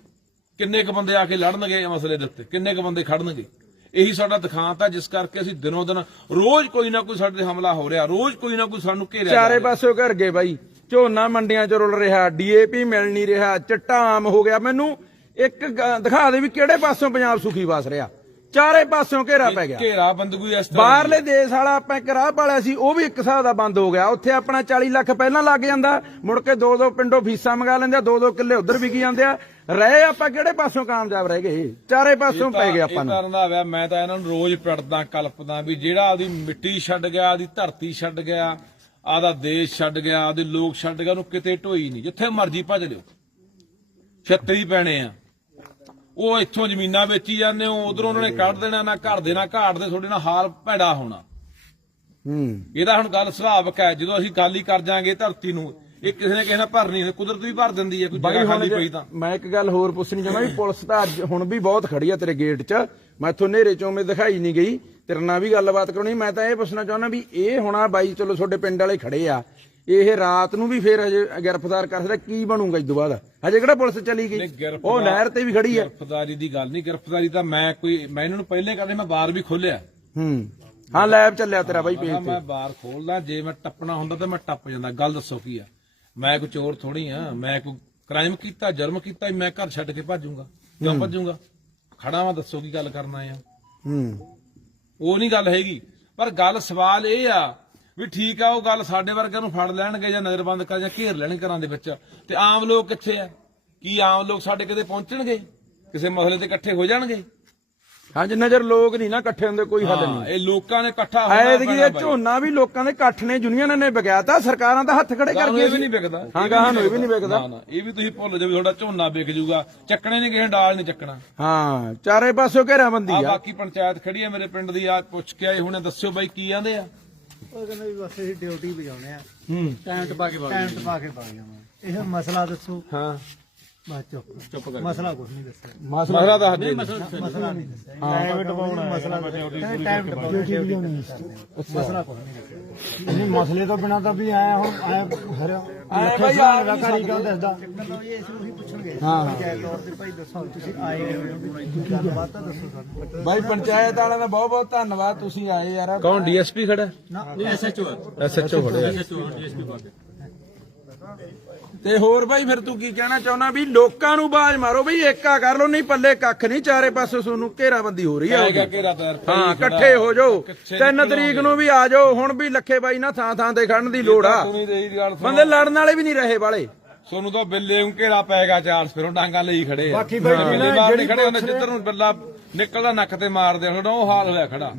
ਕਿੰਨੇ ਕ ਬੰਦੇ ਆ ਕੇ ਲੜਨਗੇ ਇਹ ਮਸਲੇ ਦੇ ਉੱਤੇ ਕਿੰਨੇ ਕ ਬੰਦੇ ਖੜਨਗੇ। ਇਹੀ ਸਾਡਾ ਦਿਖਾਂਤ ਆ ਜਿਸ ਕਰਕੇ ਅਸੀਂ ਦਿਨੋਂ ਦਿਨ ਰੋਜ਼ ਕੋਈ ਨਾ ਕੋਈ ਸਾਡੇ ਤੇ ਹਮਲਾ ਹੋ ਰਿਹਾ ਰੋਜ਼ ਕੋਈ ਨਾ ਕੋਈ ਸਾਨੂੰ ਘੇਰਿਆ ਜਾ ਚਾਰੇ ਰਿਹਾ। ਪਾਸਿਓਂ ਘਰ ਗਏ ਬਾਈ ਝੋਨਾ ਮੰਡੀਆਂ 'ਚ ਰੁਲ ਰਿਹਾ ਡੀਏਪੀ ਮਿਲ ਨਹੀਂ ਰਿਹਾ ਚਿੱਟਾ ਆਮ ਹੋ ਗਿਆ। ਮੈਨੂੰ ਇੱਕ ਗ- ਦਿਖਾ ਦੇ ਵੀ ਕਿਹੜੇ ਪਾਸਿਓਂ ਪੰਜਾਬ ਸੁਖੀ ਵਸ ਰਿਹਾ। ਚਾਰੇ ਪਾਸਿਓਂ ਘੇਰਾ ਪੈ ਗਿਆ। ਘੇਰਾ ਬੰਦਗੂ ਇਸ ਤਰ੍ਹਾਂ ਬਾਹਰਲੇ ਦੇਸ਼ ਵਾਲਾ ਆਪਾਂ ਇੱਕ ਰਾਹ ਪਾਲਿਆ ਸੀ ਉਹ ਵੀ ਇੱਕ ਹਿਸਾਬ ਦਾ ਬੰਦ ਹੋ ਗਿਆ। ਉੱਥੇ ਆਪਣਾ 40 ਲੱਖ ਪਹਿਲਾਂ ਲੱਗ ਜਾਂਦਾ। ਮੁੜ ਕੇ ਦੋ ਦੋ ਪਿੰਡੋਂ ਫੀਸਾਂ ਮੰਗਾ ਲੈਂਦੇ ਆ ਦੋ ਦੋ ਕਿੱਲੇ ਉਧਰ ਵਿਕੀ ਜਾਂਦੇ ਆ। ਰਹੇ ਆਪਾਂ ਕਿਹੜੇ ਪਾਸਿਓਂ ਕਾਮਯਾਬ ਰਹਿ ਗਏ? ਚਾਰੇ ਪਾਸਿਓਂ ਪੈ ਗਏ ਆਪਾਂ ਇਹ ਨੂੰ। ਕਰਨ ਦਾ ਹੋਇਆ ਮੈਂ ਤਾਂ ਇਹਨਾਂ ਨੂੰ ਰੋਜ਼ ਪਿੜਦਾ ਕਲਪਦਾ ਵੀ ਜਿਹੜਾ ਆਦੀ ਮਿੱਟੀ ਛੱਡ ਗਿਆ ਆਦੀ ਧਰਤੀ ਛੱਡ ਗਿਆ ਆਦਾ ਦੇਸ਼ ਛੱਡ ਗਿਆ ਆਦੇ ਲੋਕ ਛੱਡ ਗਿਆ ਉਹਨੂੰ ਕਿਤੇ ਢੋਈ ਨਹੀਂ ਜਿੱਥੇ ਮਰਜ਼ੀ ਭੱਜ ਲਿਓ। ਛੱਤਰੀ ਪੈਣੇ ਆ। ਉਹ ਇੱਥੋਂ ਜ਼ਮੀਨਾਂ ਵੇਚੀ ਜਾਂਦੇ ਹੋ ਉਧਰੋਂ ਉਹਨਾਂ ਨੇ ਕੱਢ ਦੇਣਾ ਨਾ ਘਰ ਦੇ ਨਾ ਘਾਟ ਦੇ ਤੁਹਾਡੇ ਨਾਲ ਹਾਲ ਭੈੜਾ ਹੋਣਾ। ਹੂੰ। ਇਹਦਾ ਹੁਣ ਗੱਲ ਸੁਭਾਵਕ ਹੈ ਜਦੋਂ ਅਸੀਂ ਗੱਲ ਹੀ ਕਰ ਜਾਾਂਗੇ ਧਰਤੀ ਨੂੰ ਇਹ ਕਿਸੇ ਨੇ ਕਿਸੇ ਨਾਲ ਭਰਨੀ ਹੈ ਕੁਦਰਤ ਵੀ ਭਰ ਦਿੰਦੀ ਹੈ ਕੋਈ ਜਗ੍ਹਾ ਖਾਲੀ ਪਈ ਤਾਂ। ਮੈਂ ਇੱਕ ਗੱਲ ਹੋਰ ਪੁੱਛਣੀ ਚਾਹੁੰਦਾ ਵੀ ਪੁਲਿਸ ਤਾਂ ਅੱਜ ਹੁਣ ਵੀ ਬਹੁਤ ਖੜੀ ਆ ਤੇਰੇ ਗੇਟ 'ਚ। ਮੈਂ ਇੱਥੋਂ ਨੇਰੇ ਚੋਂ ਮੇ ਦਿਖਾਈ ਨਹੀਂ ਗਈ। ਤੇਰੇ ਨਾਲ ਵੀ ਗੱਲਬਾਤ ਕਰਾਉਣੀ ਮੈਂ ਤਾਂ ਇਹ ਪੁੱਛਣਾ ਚਾਹੁੰਦਾ ਵੀ ਇਹ ਹੋਣਾ ਬਾਈ ਚਲੋ ਤੁਹਾਡੇ ਪਿੰਡ ਵਾਲੇ ਖੜੇ ਆ ਇਹ ਰਾਤ ਨੂੰ ਵੀ ਫੇਰ ਹਜੇ ਗ੍ਰਿਫਤਾਰ ਕਰ ਸਕਦਾ ਕੀ ਬਣੂਗਾ ਇਸ ਤੋਂ ਬਾਅਦ? ਹਜੇ ਕਿਹੜਾ ਪੁਲਿਸ ਚਲੀ ਗਈ? ਉਹ ਨਹਿਰ ਤੇ ਵੀ ਖੜੀ ਆ। ਗ੍ਰਿਫਤਾਰੀ ਦੀ ਗੱਲ ਨਹੀਂ ਗ੍ਰਿਫਤਾਰੀ ਤਾਂ ਮੈਂ ਕੋਈ ਮੈਂ ਇਹਨਾਂ ਨੂੰ ਪਹਿਲੇ ਕਹਿੰਦੇ ਮੈਂ ਬਾਰ ਵੀ ਖੋਲਿਆ ਹੂੰ। ਹਾਂ ਲੈਬ ਚੱਲਿਆ ਤੇਰਾ ਬਾਈ ਮੈਂ ਪੇਜ ਮੈਂ ਤੇ ਬਾਰ ਖੋਲਦਾ ਜੇ ਮੈਂ ਟੱਪਣਾ ਹੁੰਦਾ ਤਾਂ ਮੈਂ ਟੱਪ ਜਾਂਦਾ ਗੱਲ ਦੱਸੋ ਕੀ ਆ? ਮੈਂ ਕੋਈ ਚੋਰ ਥੋੜੀ ਆ ਮੈਂ ਕੋਈ ਕ੍ਰਾਈਮ ਕੀਤਾ ਜਰਮ ਕੀਤਾ ਮੈਂ ਘਰ ਛੱਡ ਕੇ ਭੱਜੂਗਾ। ਕਿਉਂ ਭੱਜੂਗਾ? ਖੜਾ ਵਾਂ ਦੱਸੋ ਕੀ ਗੱਲ ਕਰਨਾ ਆ। ਹੂੰ। ਉਹ ਨਹੀਂ ਗੱਲ ਹੈਗੀ। ਪਰ ਗੱਲ ਸਵਾਲ ਇਹ ਆ ਵੀ ਠੀਕ ਆ ਉਹ ਗੱਲ ਸਾਡੇ ਵਰਗਿਆਂ ਨੂੰ ਫੜ ਲੈਣਗੇ ਜਾਂ ਨਜ਼ਰਬੰਦ ਕਰ ਜਾਂ ਘੇਰ ਲੈਣ ਘਰਾਂ ਦੇ ਵਿੱਚ। ਤੇ ਆਮ ਲੋਕ ਕਿੱਥੇ ਆ? ਕੀ ਆਮ ਲੋਕ ਸਾਡੇ ਕਿਤੇ ਪਹੁੰਚਣਗੇ? ਕਿਸੇ ਮਸਲੇ ਤੇ ਇਕੱਠੇ ਹੋ ਜਾਣਗੇ? ਹਾਂ ਜਿੰਨਾ ਚਿਰ ਲੋਕ ਨਹੀਂ ਨਾ ਇਕੱਠੇ ਹੁੰਦੇ ਕੋਈ ਹੱਲ ਨਹੀਂ। ਇਹ ਲੋਕਾਂ ਨੇ ਇਕੱਠਾ ਹੋਣਾ ਐਤਕੀ ਪੈਣਾ ਇਹ ਬਾਈ। ਝੋਨਾ ਵੀ ਲੋਕਾਂ ਦੇ ਇਕੱਠ ਨੇ ਯੂਨੀਅਨ ਨੇ ਵਿਗਿਆਤਾ ਸਰਕਾਰਾਂ ਦਾ ਹੱਥ ਖੜੇ ਕਰ ਗਈਆਂ ਇਹ ਵੀ ਨਹੀਂ ਵਿਕਦਾ। ਹਾਂ ਗਾਹਾਂ ਨੂੰ ਇਹ ਵੀ ਨਹੀਂ ਵਿਕਦਾ। ਨਾ ਨਾ ਇਹ ਵੀ ਤੁਸੀਂ ਭੁੱਲ ਜਾਓ ਵੀ ਤੁਹਾਡਾ ਝੋਨਾ ਵਿਕ ਜੂਗਾ ਚੱਕਣੇ ਨਹੀਂ ਕਿਸੇ ਡਾਲ ਨਹੀਂ ਚੱਕਣਾ। ਹਾਂ ਚਾਰੇ ਪਾਸਿਓਂ ਘੇਰਾਬੰਦੀ ਆ ਆ। ਬਾਕੀ ਪੰਚਾਇਤ ਖੜੀ ਹੈ ਮੇਰੇ ਪਿੰਡ ਦੀ ਆ ਪੁੱਛ ਕੇ ਆਏ ਹੁਣੇ ਦੱਸਿਓ ਬਾਈ ਕੀ ਆਂਦੇ ਆ। ਉਹ ਕਹਿੰਦਾ ਵੀ ਬਸ ਅਸੀਂ ਡਿਊਟੀ ਵਜਾਉਣੇ ਆ। ਹੂੰ। ਟਾਈਮ ਪਾ ਕੇ ਟਾਈਮ ਪਾ ਕੇ ਪਾ ਜਾਵਾਂ ਇਹ ਮਸਲਾ ਦੱਸੋ। ਹਾਂ। ਬਸ ਚੁੱਪ। ਚੁੱਪ ਕਰ ਮਸਲਾ ਕੁਝ ਨਹੀਂ ਦੱਸਿਆ। ਮਸਲਾ ਦੱਸ ਦੇ ਮਸਲਾ ਨਹੀਂ। ਦੱਸਿਆ। ਟਾਈਮ ਟਪਾਉਣਾ ਮਸਲਾ ਦੱਸਿਆ। ਟਾਈਮ ਟਪਾਉਣਾ ਮਸਲਾ ਕੁਝ ਨਹੀਂ ਦੱਸਿਆ। ਨਹੀਂ ਮਸਲੇ ਤੋਂ ਬਿਨਾ ਤਾਂ ਵੀ ਆਇਆ ਹੁਣ ਆਇਆ ਹਰ ਆਏ ਬਾਈ ਆ ਘਰੀ ਕਿਉਂ ਦੱਸਦਾ? ਇਸ ਨੂੰ ਹੀ ਪੁੱਛਣਗੇ। ਹਾਂ। ਕਿਹ ਤੌਰ ਤੇ ਭਾਈ ਦੱਸੋ ਤੁਸੀਂ ਆਏ ਗੱਲਬਾਤ ਤਾਂ ਦੱਸੋ ਸਾਨੂੰ। ਬਾਈ ਪੰਚਾਇਤ ਵਾਲਿਆਂ ਦਾ ਬਹੁਤ ਬਹੁਤ ਧੰਨਵਾਦ। ਤੁਸੀਂ ਆਏ ਯਾਰ। ਕੌਣ? ਡੀਐਸਪੀ ਖੜਾ? ਨਾ। ਐਸਐਚਓ ਐਸਐਚਓ ਖੜਾ ਤੇ ਹੋਰ ਬਾਈ ਫਿਰ ਤੂੰ ਕੀ ਕਹਿਣਾ ਚਾਹੁੰਦਾ ਵੀ ਲੋਕਾਂ ਨੂੰ ਬਾਜ਼ ਮਾਰੋ ਬਈ ਏਕਾ ਕਰ ਲੋ ਨਹੀਂ ਪੱਲੇ ਕੱਖ ਨਹੀਂ ਚਾਰੇ ਪਾਸੇ ਤੁਹਾਨੂੰ ਘੇਰਾਬੰਦੀ ਹੋ ਰਹੀ ਆ। ਹਾਂ ਇਕੱਠੇ ਹੋ ਜਾਓ। ਤਿੰਨ ਤਰੀਕ ਨੂੰ ਵੀ ਆ ਜਾਓ ਹੁਣ ਵੀ ਲੱਖੇ ਬਾਈ ਨਾ ਥਾਂ ਥਾਂ ਤੇ ਖੜਨ ਦੀ ਲੋੜ ਆ। ਬੰਦੇ ਲੜਨ ਵਾਲੇ ਵੀ ਨਹੀਂ ਰਹੇ ਵਾਲੇ ਸੋਨੂੰ ਤਾਂ ਬਿੱਲੇ ਨੂੰ ਘੇਰਾ ਪਏਗਾ ਚਾਰ ਫਿਰੋਂ ਡਾਂਗਾ ਲਈ ਖੜੇ ਆ। ਬਾਕੀ ਬਾਈ ਜਿਹੜੀ ਖੜੇ ਹੁੰਦੇ ਜਿੱਧਰ ਨੂੰ ਬਿੱਲਾ ਨਿਕਲਦਾ ਨੱਕ ਤੇ ਮਾਰਦੇ ਹੁਣ ਉਹ ਹਾਲ ਹੋਇਆ ਖੜਾ।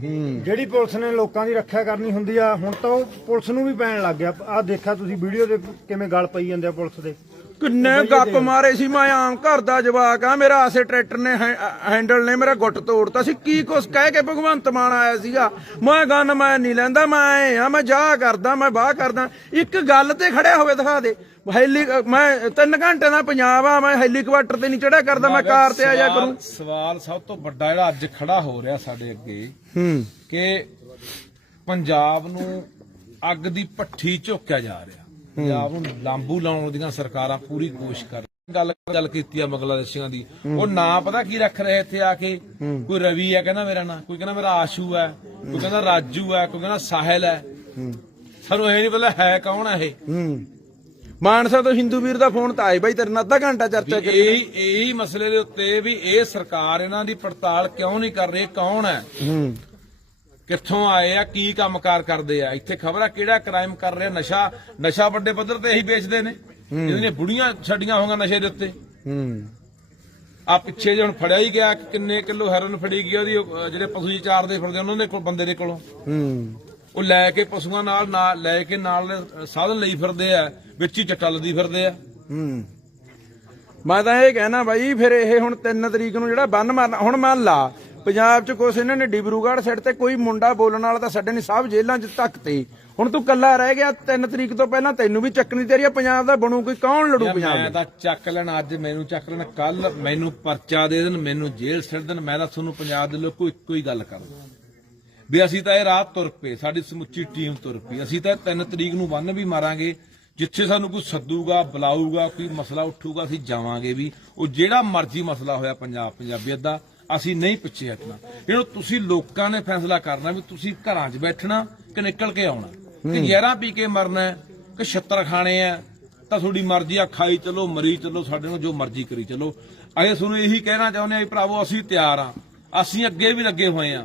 ਜਿਹੜੀ ਪੁਲਿਸ ਨੇ ਲੋਕਾਂ ਦੀ ਰੱਖਿਆ ਕਰਨੀ ਹੁੰਦੀ ਆ ਹੁਣ ਤਾਂ ਉਹ ਪੁਲਿਸ ਨੂੰ ਵੀ ਪੈਣ ਲੱਗ ਗਿਆ। ਆ ਦੇਖਿਆ ਤੁਸੀਂ ਵੀਡੀਓ ਦੇ ਕਿਵੇਂ ਗੱਲ ਪਈ ਜਾਂਦੇ ਆ ਪੁਲਿਸ ਦੇ। ਕਿੰਨੇ ਗੱਪ ਮਾਰੇ ਸੀ ਮੈਂ ਆਮ ਘਰ ਦਾ ਜਵਾਕ ਆ ਮੇਰਾ ਆਸੇ ਟਰੈਕਟਰ ਨੇ ਹੈਂਡਲ ਨੇ ਮੇਰਾ ਗੁੱਟ ਤੋੜਤਾ ਸੀ ਕੀ ਕੁਛ ਕਹਿ ਕੇ ਭਗਵੰਤ ਮਾਨ ਆਇਆ ਸੀਗਾ? ਮੈਂ ਗਨ ਮੈਂ ਨਹੀਂ ਲੈਂਦਾ ਮੈਂ ਆ ਮੈਂ ਜਾ ਕਰਦਾ ਮੈਂ ਬਾਹ ਕਰਦਾ। ਇੱਕ ਗੱਲ ਤੇ ਖੜਿਆ ਹੋਵੇ ਦਿਖਾ ਦੇ। ਹੈਲੀ ਮੈਂ ਤਿੰਨ ਘੰਟੇ ਦਾ ਪੰਜਾਬ ਆ ਮੈਂ ਹੈਲੀਕਾਪਟਰ ਤੇ ਨਹੀਂ ਚੜਿਆ ਕਰਦਾ ਮੈਂ ਕਾਰ ਤੇ ਆ ਜਾ ਕਰੂੰ। ਸਵਾਲ- ਸਭ ਤੋਂ ਵੱਡਾ ਜਿਹੜਾ ਅੱਜ ਖੜਾ ਹੋ ਰਿਹਾ ਸਾਡੇ ਅੱਗੇ ਹੂੰ। ਕਿ ਪੰਜਾਬ ਨੂੰ ਅੱਗ ਦੀ ਭੱਠੀ ਝੋਕਿਆ ਜਾ ਰਿਹਾ। ਪੰਜਾਬ ਨੂੰ ਲਾਂਬੂ ਲਾਉਣ ਦੀਆਂ ਸਰਕਾਰਾਂ ਪੂਰੀ ਕੋਸ਼ਿਸ਼ ਕਰ ਰਹੀਆਂ। ਗੱਲ ਗੱਲ ਕੀਤੀ ਆ ਬੰਗਲਾਦੇਸ਼ੀਆਂ ਦੀ? ਉਹ ਨਾਂ ਪਤਾ ਕੀ ਰੱਖ ਰਹੇ ਇੱਥੇ ਆ ਕੇ? ਕੋਈ ਰਵੀ ਹੈ ਕਹਿੰਦਾ ਮੇਰਾ ਨਾਂ। ਕੋਈ ਕਹਿੰਦਾ ਮੇਰਾ ਆਸ਼ੂ ਹੈ। ਕੋਈ ਕਹਿੰਦਾ ਰਾਜੂ ਹੈ। ਕੋਈ ਕਹਿੰਦਾ ਸਾਹਿਲ ਹੈ। ਸਾਨੂੰ ਇਹ ਨਹੀਂ ਪਤਾ ਹੈ ਕੌਣ ਹੈ ਇਹ। ਹੂੰ। ਮਾਨਸਾ ਤੋਂ ਹਿੰਦੂ ਵੀਰ ਦਾ ਫੋਨ ਤਾਂ ਆਏ ਬਾਈ ਤੇਰੇ ਨਾਲ ਅੱਧਾ ਘੰਟਾ ਚਰਚਾ ਕਰੀ ਇਹੀ ਇਹੀ ਮਸਲੇ ਦੇ ਉੱਤੇ ਵੀ ਇਹ ਸਰਕਾਰ ਇਹਨਾਂ ਦੀ ਪੜਤਾਲ ਕਿਉਂ ਨਹੀਂ ਕਰ ਰਹੀ ਕੌਣ ਹੈ? ਹੂੰ। ਕਿੱਥੋਂ ਆਏ ਆ ਕੀ ਕੰਮਕਾਰ ਕਰਦੇ ਆ? ਇੱਥੇ ਖਬਰ ਆ ਕਿਹੜਾ ਕ੍ਰਾਈਮ ਕਰ ਰਿਹਾ? ਨਸ਼ਾ ਨਸ਼ਾ ਵੱਡੇ ਪੱਧਰ ਤੇ ਇਹੀ ਵੇਚਦੇ ਨੇ। ਜਿਹੜੀਆਂ ਬੁੜੀਆਂ ਛੱਡੀਆਂ ਹੋਈਆਂ ਨਸ਼ੇ ਦੇ ਉੱਤੇ। ਹੂੰ। ਆ ਪਿੱਛੇ ਜੇ ਹੁਣ ਫੜਿਆ ਹੀ ਗਿਆ ਕਿੰਨੇ ਕਿਲੋ ਹੈਰਨ ਫੜੀ ਗਈ ਉਹਦੀ ਉਹ ਜਿਹੜੇ ਪਸ਼ੂ ਚਾਰਦੇ ਫਿਰਦੇ ਉਹਨਾਂ ਦੇ ਕੋਲ ਬੰਦੇ ਦੇ ਕੋਲੋਂ। ਹੂੰ। ਉਹ ਲੈ ਕੇ ਪਸ਼ੂਆਂ ਨਾਲ ਨਾਲ ਲੈ ਕੇ ਨਾਲ ਸਾਧਨ ਲਈ ਫਿਰਦੇ ਆ ਵਿੱਚ ਹੀ ਚੱਟਾ ਲੱਦੀ ਫਿਰਦੇ ਆ। ਹੂੰ। ਮੈਂ ਤਾਂ ਇਹ ਕਹਿਣਾ ਬਾਈ ਫਿਰ ਇਹ ਹੁਣ 3 ਤਰੀਕ ਨੂੰ ਜਿਹੜਾ ਬੰਨ ਮਾਰਨਾ ਹੁਣ ਮੰਨ ਲਾ ਪੰਜਾਬ 'ਚ ਕੁਛ ਇਹਨਾਂ ਨੇ ਡਿਬਰੂਗੜ੍ਹ ਸਾਈਡ ਤੇ ਕੋਈ ਮੁੰਡਾ ਬੋਲਣ ਵਾਲਾ ਤਾਂ ਸਾਡੇ ਨਹੀਂ ਸਭ ਜੇਲ੍ਹਾਂ 'ਚ ਧੱਕਤੇ ਹੁਣ ਤੂੰ ਕੱਲਾ ਰਹਿ ਗਿਆ 3 ਤਰੀਕ ਤੋਂ ਪਹਿਲਾਂ ਤੈਨੂੰ ਵੀ ਚੱਕਣੀ ਤੇਰੀ ਆ, ਪੰਜਾਬ ਦਾ ਬਣੂ ਕੋਈ ਕੌਣ ਲੜੂ ਪੰਜਾਬ ਮੈਂ ਤਾਂ ਚੱਕ ਲੈਣਾ ਅੱਜ ਮੈਨੂੰ ਚੱਕ ਲੈਣਾ ਕੱਲ ਮੈਨੂੰ ਪਰਚਾ ਦੇ ਦੇਣ ਮੈਨੂੰ ਜੇਲ੍ਹ ਸਿੱਟ ਦੇਣ ਮੈਂ ਤਾਂ ਤੁਹਾਨੂੰ ਪੰਜਾਬ ਦੇ ਲੋਕੋ ਇੱਕੋ ਹੀ ਗੱਲ ਕਰਦਾ। ਵੀ ਅਸੀਂ ਤਾਂ ਇਹ ਰਾਤ ਤੁਰ ਪਏ ਸਾਡੀ ਸਮੁੱਚੀ ਟੀਮ ਤੁਰ ਪਈ। ਅਸੀਂ ਤਾਂ 3 ਤਰੀਕ ਨੂੰ ਬੰਨ ਵੀ ਮਾਰਾਂਗੇ ਜਿੱਥੇ ਸਾਨੂੰ ਕੋਈ ਸੱਦੂਗਾ ਬੁਲਾਊਗਾ ਕੋਈ ਮਸਲਾ ਉੱਠੂਗਾ ਅਸੀਂ ਜਾਵਾਂਗੇ ਵੀ। ਉਹ ਜਿਹੜਾ ਮਰਜ਼ੀ ਮਸਲਾ ਹੋਇਆ ਪੰਜਾਬ ਪੰਜਾਬੀਅਤ ਦਾ ਅਸੀਂ ਨਹੀਂ ਪਿੱਛੇ ਹਟਣਾ। ਇਹਨੂੰ ਤੁਸੀਂ ਲੋਕਾਂ ਨੇ ਫੈਸਲਾ ਕਰਨਾ ਵੀ ਤੁਸੀਂ ਘਰਾਂ 'ਚ ਬੈਠਣਾ ਕਿ ਨਿਕਲ ਕੇ ਆਉਣਾ। ਕਿ ਜ਼ਹਿਰਾਂ ਪੀ ਕੇ ਮਰਨਾ ਕਿ ਛੱਤਰ ਖਾਣੇ ਆ ਤਾਂ ਤੁਹਾਡੀ ਮਰਜ਼ੀ ਆ ਖਾਈ ਚਲੋ ਮਰੀ ਚਲੋ ਸਾਡੇ ਨੂੰ ਜੋ ਮਰਜ਼ੀ ਕਰੀ ਚਲੋ। ਅਸੀਂ ਤੁਹਾਨੂੰ ਇਹੀ ਕਹਿਣਾ ਚਾਹੁੰਦੇ ਆ ਭਰਾਵੋ ਅਸੀਂ ਤਿਆਰ ਆ ਅਸੀਂ ਅੱਗੇ ਵੀ ਲੱਗੇ ਹੋਏ ਆ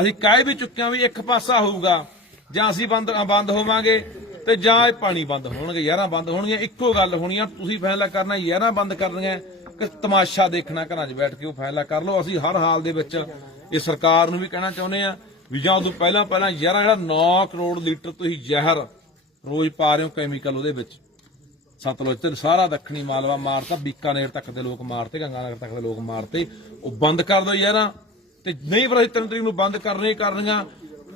ਅਸੀਂ ਕਹਿ ਵੀ ਚੁੱਕਿਆ ਵੀ ਇੱਕ ਪਾਸਾ ਹੋਊਗਾ, ਜਾਂ ਅਸੀਂ ਬੰਦ ਬੰਦ ਹੋਵਾਂਗੇ, ਤੇ ਜਾਂ ਇਹ ਪਾਣੀ ਬੰਦ ਹੋਣਗੇ, ਯਾਰਾਂ ਬੰਦ ਹੋਣਗੀਆਂ, ਇੱਕੋ ਗੱਲ ਹੋਣੀ ਆ, ਤੁਸੀਂ ਫੈਸਲਾ ਕਰਨਾ, ਯਾਰਾਂ ਬੰਦ ਕਰਨੀਆਂ, ਕਿ ਤਮਾਸ਼ਾ ਦੇਖਣਾ, ਘਰਾਂ 'ਚ ਬੈਠ ਕੇ ਉਹ ਫੈਸਲਾ ਕਰ ਲਓ। ਅਸੀਂ ਹਰ ਹਾਲ ਦੇ ਵਿੱਚ ਇਹ ਸਰਕਾਰ ਨੂੰ ਵੀ ਕਹਿਣਾ ਚਾਹੁੰਦੇ ਆ ਵੀ ਜਾਂ ਉਦੋਂ ਪਹਿਲਾਂ ਪਹਿਲਾਂ ਯਾਰਾਂ ਜਿਹੜਾ 9 ਕਰੋੜ ਲੀਟਰ ਤੁਸੀਂ ਜ਼ਹਿਰ ਰੋਜ਼ ਪਾ ਰਹੇ ਹੋ ਕੈਮੀਕਲ ਉਹਦੇ ਵਿੱਚ, ਸਤਲੁਜ ਤੇ ਸਾਰਾ ਦੱਖਣੀ ਮਾਲਵਾ ਮਾਰਤਾ, ਬੀਕਾਨੇਰ ਤੱਕ ਦੇ ਲੋਕ ਮਾਰਤੇ, ਗੰਗਾਨਗਰ ਤੱਕ ਦੇ ਲੋਕ ਮਾਰਤੇ, ਉਹ ਬੰਦ ਕਰ ਦਿਓ ਯਾਰਾਂ। ਤੇ ਨਹੀਂ ਪਰ ਅਸੀਂ ਤਿੰਨ ਤਰੀਕ ਨੂੰ ਬੰਦ ਕਰਨੇ ਕਰਨੀਆਂ।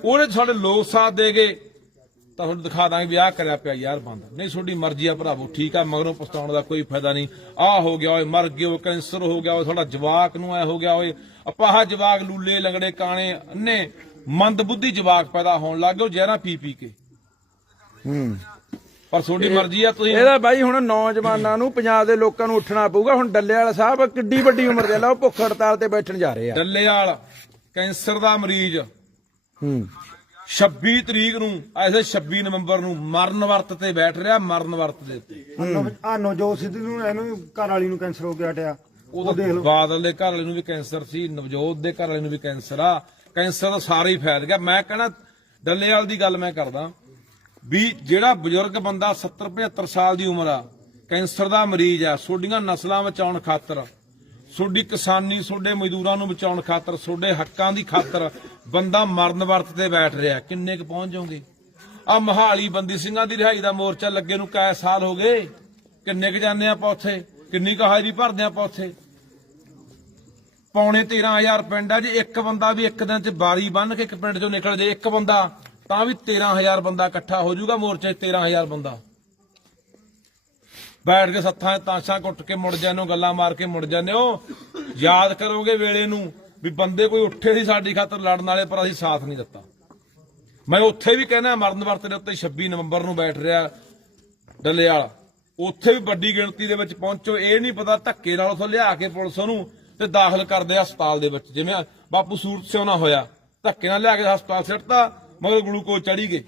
ਉਹਨੇ ਸਾਡੇ ਲੋਕ ਸਾਥ ਦੇਗੇ ਤਾਂ ਤੁਹਾਨੂੰ ਦਿਖਾ ਦਾਂਗੇ ਵੀ ਆਹ ਕਰਿਆ ਪਿਆ ਯਾਰ ਬੰਦ। ਨਹੀਂ, ਤੁਹਾਡੀ ਮਰਜ਼ੀ ਆ ਭਰਾਵੋ, ਠੀਕ ਆ, ਮਗਰੋਂ ਪਛਤਾਉਣ ਦਾ ਕੋਈ ਫਾਇਦਾ ਨਹੀਂ। ਆਹ ਹੋ ਗਿਆ ਓਏ, ਮਰ ਗਿਆ ਓਏ, ਕੈਂਸਰ ਹੋ ਗਿਆ ਓਏ, ਤੁਹਾਡਾ ਜਵਾਕ ਨੂੰ ਐ ਹੋ ਗਿਆ ਓਏ। ਅਪਾਹ ਜਵਾਕ ਲੂਲੇ, ਲੰਗੜੇ, ਕਾਣੇ, ਅੰਨੇ ਮੰਦਬੁੱਧੀ ਜਵਾਕ ਪੈਦਾ ਹੋਣ ਲੱਗ ਗਏ, ਉਹ ਜ਼ਹਿਰਾਂ ਪੀ ਪੀ ਕੇ। ਹੂੰ। ਪਰ ਤੁਹਾਡੀ ਮਰਜ਼ੀ ਆ ਤੁਸੀਂ ਇਹਦਾ ਬਾਈ ਹੁਣ ਨੌਜਵਾਨਾਂ ਨੂੰ ਪੰਜਾਬ ਦੇ ਲੋਕਾਂ ਨੂੰ ਉੱਠਣਾ ਪਊਗਾ। ਹੁਣ ਡੱਲੇ ਵਾਲਾ ਸਾਹਿਬ ਕਿੱਡੀ ਵੱਡੀ ਉਮਰ ਦੇ ਲਾ ਉਹ ਭੁੱਖ ਹੜਤਾਲ ਤੇ ਬੈਠਣ ਜਾ ਰਹੇ ਆ। ਡੱਲੇਵਾਲ ਕੈਂਸਰ ਦਾ ਮਰੀਜ਼। ਹੂੰ। 26 ਤਰੀਕ ਨੂੰ ਐਸੇ 26 ਨਵੰਬਰ ਨੂੰ ਮਰਨ ਵਰਤ ਤੇ ਬੈਠ ਰਿਹਾ ਮਰਨ ਵਰਤ ਦੇ ਉੱਤੇ। ਆ ਨਵਜੋਤ ਸਿੱਧੂ ਨੂੰ ਇਹਨੂੰ ਘਰ ਵਾਲੀ ਨੂੰ ਕੈਂਸਰ ਹੋ ਗਿਆ ਹਟਿਆ। ਉਹ ਦੇਖ ਲਓ। ਬਾਦਲ ਦੇ ਘਰ ਵਾਲੇ ਨੂੰ ਵੀ ਕੈਂਸਰ ਸੀ ਨਵਜੋਤ ਦੇ ਘਰ ਵਾਲੇ ਨੂੰ ਵੀ ਕੈਂਸਰ ਆ। ਕੈਂਸਰ ਦਾ ਸਾਰਾ ਹੀ ਫੈਲ ਗਿਆ। ਮੈਂ ਕਹਿੰਦਾ ਡੱਲੇਵਾਲ ਦੀ ਗੱਲ ਮੈਂ ਕਰਦਾ। ਵੀ ਜਿਹੜਾ ਬਜ਼ੁਰਗ ਬੰਦਾ 70 75 ਸਾਲ ਦੀ ਉਮਰ ਆ, ਕੈਂਸਰ ਦਾ ਮਰੀਜ਼ ਆ, ਸੋਡੀਆਂ ਨਸਲਾਂ ਬਚਾਉਣ ਖਾਤਰ, ਸੋਡੀ ਕਿਸਾਨੀ, ਸੋਡੇ ਮਜ਼ਦੂਰਾਂ ਨੂੰ ਬਚਾਉਣ ਖਾਤਰ, ਸੋਡੇ ਹੱਕਾਂ ਦੀ ਖਾਤਰ ਬੰਦਾ ਮਰਨ ਵਰਤ ਤੇ ਬੈਠ ਰਿਹਾ, ਕਿੰਨੇ ਕੁ ਪਹੁੰਚ ਜਾਓਗੇ? ਆ ਮਹਾਲੀ ਬੰਦੀ ਸਿੰਘਾਂ ਦੀ ਰਿਹਾਈ ਦਾ ਮੋਰਚਾ ਲੱਗੇ ਨੂੰ ਕੈ ਸਾਲ ਹੋ ਗਏ, ਕਿੰਨੇ ਕੁ ਜਾਂਦੇ ਆਪਾਂ ਉੱਥੇ, ਕਿੰਨੀ ਕੁ ਹਾਜ਼ਰੀ ਭਰਦੇ ਆਪਾਂ ਉੱਥੇ? ਪੌਣੇ 13000 ਪਿੰਡ ਆ, ਜੇ ਇੱਕ ਬੰਦਾ ਵੀ ਇੱਕ ਦਿਨ ਚ ਬਾਰੀ ਬੰਨ ਕੇ ਇੱਕ ਪਿੰਡ ਚੋਂ ਨਿਕਲ ਜੇ, ਇੱਕ ਬੰਦਾ ਤਾਂ ਵੀ 13000 ਬੰਦਾ ਇਕੱਠਾ ਹੋ ਜਾਊਗਾ, ਮੋਰਚੇ 'ਚ 13000 ਬੰਦਾ। ਬੈਠ ਕੇ ਸੱਥਾਂ ਤਾਸ਼ਾਂ ਕੁੱਟ ਕੇ ਮੁੜ ਜਾਂਦੇ ਹੋ, ਗੱਲਾਂ ਮਾਰ ਕੇ ਮੁੜ ਜਾਂਦੇ ਹੋ। ਯਾਦ ਕਰੋਗੇ ਵੇਲੇ ਨੂੰ ਵੀ ਬੰਦੇ ਕੋਈ ਉੱਠੇ ਸੀ ਸਾਡੀ ਖਾਤਰ ਲੜਨ ਵਾਲੇ, ਪਰ ਅਸੀਂ ਸਾਥ ਨਹੀਂ ਦਿੱਤਾ। ਮੈਂ ਉੱਥੇ ਵੀ ਕਹਿੰਦਾ, ਮਰਨ ਵਰਤ ਦੇ ਉੱਤੇ 26 ਨਵੰਬਰ ਨੂੰ ਬੈਠ ਰਿਹਾ ਡੱਲੇ ਉੱਥੇ ਵੀ ਵੱਡੀ ਗਿਣਤੀ ਦੇ ਵਿੱਚ ਪਹੁੰਚੋ, ਇਹ ਨਹੀਂ ਪਤਾ ਧੱਕੇ ਨਾਲ ਉਥੋਂ ਲਿਆ ਕੇ ਪੁਲਿਸ ਉਹਨੂੰ ਤੇ ਦਾਖਲ ਕਰਦੇ ਹਸਪਤਾਲ ਦੇ ਵਿੱਚ। ਜਿਵੇਂ ਬਾਪੂ ਸੂਰਤ ਸਿਉਣਾ ਹੋਇਆ, ਧੱਕੇ ਨਾਲ ਲਿਆ ਕੇ ਹਸਪਤਾਲ ਸਿੱਟਤਾ। ਮਗਰ ਗਲੂਕੋਜ਼ ਚੜੀ ਗਏ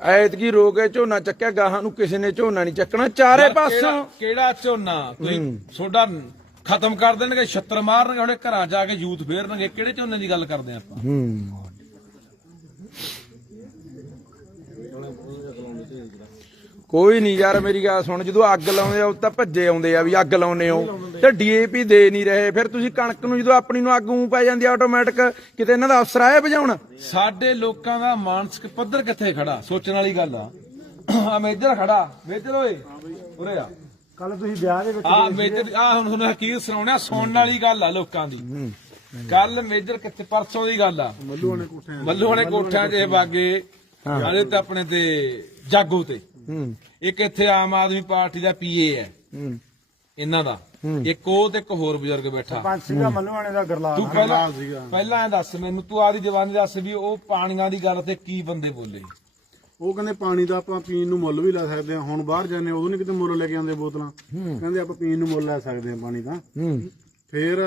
ਐਤਕੀ ਰੋਗੇ ਝੋਨਾ ਚੱਕਿਆ ਗਾਹਾਂ ਨੂੰ ਕਿਸੇ ਨੇ ਝੋਨਾ ਨਹੀਂ ਚੱਕਣਾ। ਚਾਰੇ ਪਾਸੋਂ ਕਿਹੜਾ- ਝੋਨਾ? ਤੁਸੀਂ ਤੁਹਾਡਾ ਖਤਮ ਕਰ ਦੇਣਗੇ ਛੱਤਰ ਮਾਰਨਗੇ ਹੁਣੇ ਘਰਾਂ ਜਾ ਕੇ ਯੂਥ ਫੇਰਨਗੇ। ਕਿਹੜੇ ਝੋਨੇ ਦੀ ਗੱਲ ਕਰਦੇ ਆਪਾਂ? ਹੂੰ। ਕੋਈ ਨਹੀਂ ਯਾਰ ਮੇਰੀ ਗੱਲ ਸੁਣ। ਜਦੋਂ ਅੱਗ ਲਾਉਂਦੇ ਆ ਉਹ ਤਾਂ ਭੱਜੇ ਆਉਂਦੇ ਆ ਵੀ ਅੱਗ ਲਾਉਨੇ ਹੋ। ਤੇ ਡੀਏਪੀ ਦੇ ਨਹੀਂ ਰਹੇ। ਫਿਰ ਤੁਸੀਂ ਕਣਕ ਨੂੰ ਜਦੋਂ ਆਪਣੀ ਨੂੰ ਅੱਗ ਉਂ ਪੈ ਜਾਂਦੀ ਆ ਆਟੋਮੈਟਿਕ ਕਿਤੇ ਇਹਨਾਂ ਦਾ ਅਫਸਰ ਆਇਆ ਵਜਾਉਣ ਸਾਡੇ ਲੋਕਾਂ ਦਾ ਮਾਨਸਿਕ ਪੱਧਰ ਕਿੱਥੇ ਖੜਾ? ਸੋਚਣ ਵਾਲੀ ਗੱਲ ਆ। ਆ ਮੇਜਰ ਖੜਾ। ਮੇਜਰ ਓਏ। ਉਰੇ ਆ। ਕੱਲ ਤੁਸੀਂ ਵਿਆਹ ਦੇ ਵਿੱਚ ਆ ਮੇਜਰ ਆ ਹੁਣ ਤੁਹਾਨੂੰ ਹਕੀਰ ਸੁਣਾਉਣਿਆ ਸੁਣਨ ਵਾਲੀ ਗੱਲ ਆ ਲੋਕਾਂ ਦੀ। ਕੱਲ ਮੇਜਰ ਕਿੱਥੇ ਪਰਸੋਂ ਦੀ ਗੱਲ ਆ। ਮੱਲੂ ਨੇ ਕੋਠਿਆਂ ਮੱਲੂ ਨੇ ਕੋਠਿਆਂ 'ਚ ਇਹ ਬਾਗੇ ਹਾਲੇ ਤੇ ਆਪਣੇ ਤੇ ਜਾਗੋ ਤੇ। ਇੱਕ ਇੱਥੇ ਆਮ ਆਦਮੀ ਪਾਰਟੀ ਦਾ ਪੀਏ ਹੂੰ। ਇਹਨਾਂ ਦਾ। ਇੱਕ ਉਹ ਤੇ ਇੱਕ ਹੋਰ ਬਜ਼ੁਰਗ ਬੈਠਾ। ਪੰਜ ਸੀਗਾ ਮੱਲੂਆਣੇ ਦਾ ਗਰਲਾਲ। ਤੂੰ ਪਹਿਲਾਂ ਪਹਿਲਾਂ ਇਹ ਦੱਸ ਮੈਨੂੰ ਤੂੰ ਆਦੀ ਜਵਾਨੀ ਦੱਸ ਵੀ ਉਹ ਪਾਣੀਆਂ ਦੀ ਗੱਲ ਤੇ ਕੀ ਬੰਦੇ ਬੋਲੇ। ਉਹ ਕਹਿੰਦੇ ਪਾਣੀ ਦਾ ਆਪਾਂ ਪੀਣ ਨੂੰ ਮੁੱਲ ਵੀ ਲੈ ਸਕਦੇ ਹਾਂ। ਹੁਣ ਬਾਹਰ ਜਾਂਦੇ ਉਦੋਂ ਨਹੀਂ ਕਿਤੇ ਮੁੱਲ ਲੈ ਕੇ ਆਉਂਦੇ ਬੋਤਲਾਂ। ਕਹਿੰਦੇ ਆਪਾਂ ਪੀਣ ਨੂੰ ਮੁੱਲ ਲੈ ਸਕਦੇ ਹਾਂ ਪਾਣੀ ਦਾ। ਫੇਰ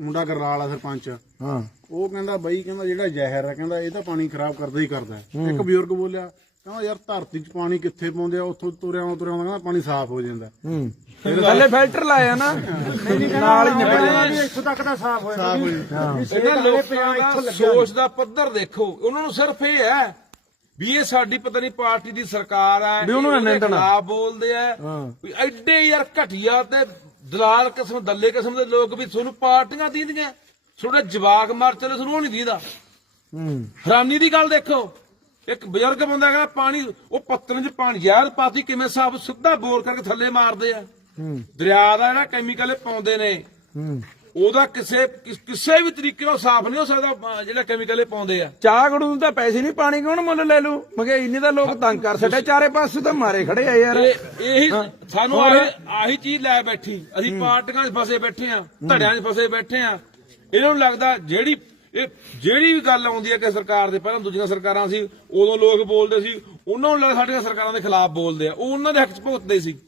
ਮੁੰਡਾ ਗਰਲਾਲ ਆ ਸਰਪੰਚ। ਹਾਂ। ਉਹ ਕਹਿੰਦਾ ਬਈ ਕਹਿੰਦਾ ਜਿਹੜਾ ਜ਼ਹਿਰ ਹੈ ਕਹਿੰਦਾ ਇਹ ਤਾਂ ਪਾਣੀ ਖਰਾਬ ਕਰਦਾ ਹੀ ਕਰਦਾ। ਇੱਕ ਬਜ਼ੁਰਗ ਬੋਲਿਆ ਕਹਿੰਦਾ ਯਾਰ ਧਰਤੀ 'ਚ ਪਾਣੀ ਕਿੱਥੇ ਪਾਉਂਦੇ ਆ? ਉੱਥੋਂ ਤੁਰਿਆ ਤੁਰਿਆ ਕਹਿੰਦਾ ਪਾਣੀ ਸਾਫ਼ ਹੋ ਜਾਂਦਾ। ਹੂੰ। ਥੱਲੇ ਫਿਲਟਰ ਲਾਇਆ ਨਾ। ਨਾਲ ਹੀ ਵੀ ਇੱਥੋਂ ਤੱਕ ਦਾ ਸਾਫ਼ ਹੋਇਆ। ਸਾਫ਼ ਹੋ ਜਾਂਦਾ। ਇਹਨਾਂ ਲੋਕਾਂ ਦਾ ਸੋਚ ਦਾ ਪੱਧਰ ਦੇਖੋ। ਉਹਨਾਂ ਨੂੰ ਸਿਰਫ ਇਹ ਹੈ ਵੀ ਇਹ ਸਾਡੀ ਪਤਾ ਨਹੀਂ ਪਾਰਟੀ ਦੀ ਸਰਕਾਰ ਹੈ ਵੀ ਉਹਨੂੰ ਨਿੰਦਣਾ। ਖਿਲਾਫ ਬੋਲਦੇ ਆ। ਵੀ ਐਡੇ ਯਾਰ ਘਟੀਆ ਤੇ ਦਲਾਲ ਕਿਸਮ ਦੱਲੇ ਕਿਸਮ ਦੇ ਲੋਕ ਵੀ ਤੁਹਾਨੂੰ ਪਾਰਟੀਆਂ ਦੀਂਦੀਆਂ। ਤੁਹਾਡੇ ਜਵਾਕ ਮਰ ਚਲੇ ਤੁਹਾਨੂੰ ਉਹ ਨਹੀਂ ਦੀਦਾ। ਹੂੰ। ਹੈਰਾਨੀ ਦੀ ਗੱਲ ਦੇਖੋ। ਇੱਕ ਬਜ਼ੁਰਗ ਬੰਦਾ ਕਹਿੰਦਾ ਪਾਣੀ ਉਹ ਪੱਤਨ 'ਚ ਪਾਣੀ ਜ਼ਹਿਰ ਪਾਤੀ ਕਿਵੇਂ ਸਾਫ਼ ਸਿੱਧਾ ਬੋਰ ਕਰਕੇ ਥੱਲੇ ਮਾਰਦੇ ਆ। ਦਰਿਆ ਦਾ ਜਿਹੜਾ ਕੈਮੀਕਲ ਪਾਉਂਦੇ ਨੇ ਹੂੰ। ਉਹਦਾ ਕਿਸੇ ਕਿਸ- ਵੀ ਤਰੀਕੇ ਨਾਲ ਸਾਫ਼ ਨਹੀਂ ਹੋ ਸਕਦਾ ਜਿਹੜਾ ਕੈਮੀਕਲ ਇਹ ਪਾਉਂਦੇ ਆ। ਚਾਹ ਗੜੂ ਨੂੰ ਤਾਂ ਪੈਸੇ ਨਹੀਂ ਪਾਣੀ ਕੌਣ ਮੁੱਲ ਲੈ ਲੂ? ਮਹਿੰਗਾਈ ਇੰਨੀ ਤਾਂ ਲੋਕ ਤੰਗ ਕਰ ਛੱਡੇ ਚਾਰੇ ਪਾਸੇ ਤਾਂ ਮਾਰੇ ਖੜੇ ਆ ਯਾਰ। ਇਹ ਸਾਨੂੰ ਆਹੀ ਆਹੀ ਚੀਜ਼ ਲੈ ਬੈਠੀ। ਅਸੀਂ ਪਾਰਟੀਆਂ 'ਚ ਫਸੇ ਬੈਠੇ ਆ ਧੜਿਆਂ 'ਚ ਫਸੇ ਬੈਠੇ ਆ। ਇਹਨਾਂ ਨੂੰ ਲੱਗਦਾ ਜਿਹੜੀ ਇਹ ਜਿਹੜੀ ਵੀ ਗੱਲ ਆਉਂਦੀ ਹੈ ਕਿ ਸਰਕਾਰ ਦੇ ਪਹਿਲਾਂ ਦੂਜੀਆਂ ਸਰਕਾਰਾਂ ਸੀ ਉਦੋਂ ਲੋਕ ਬੋਲਦੇ ਸੀ ਉਹਨਾਂ ਨੂੰ ਲੱਗਦਾ ਸਾਡੀਆਂ ਸਰਕਾਰਾਂ ਦੇ ਖਿਲਾਫ ਬੋਲਦੇ ਆ। ਉਹ ਉਹਨਾਂ ਦੇ ਹੱਕ 'ਚ ਭੁਗਤਦੇ ਸੀ।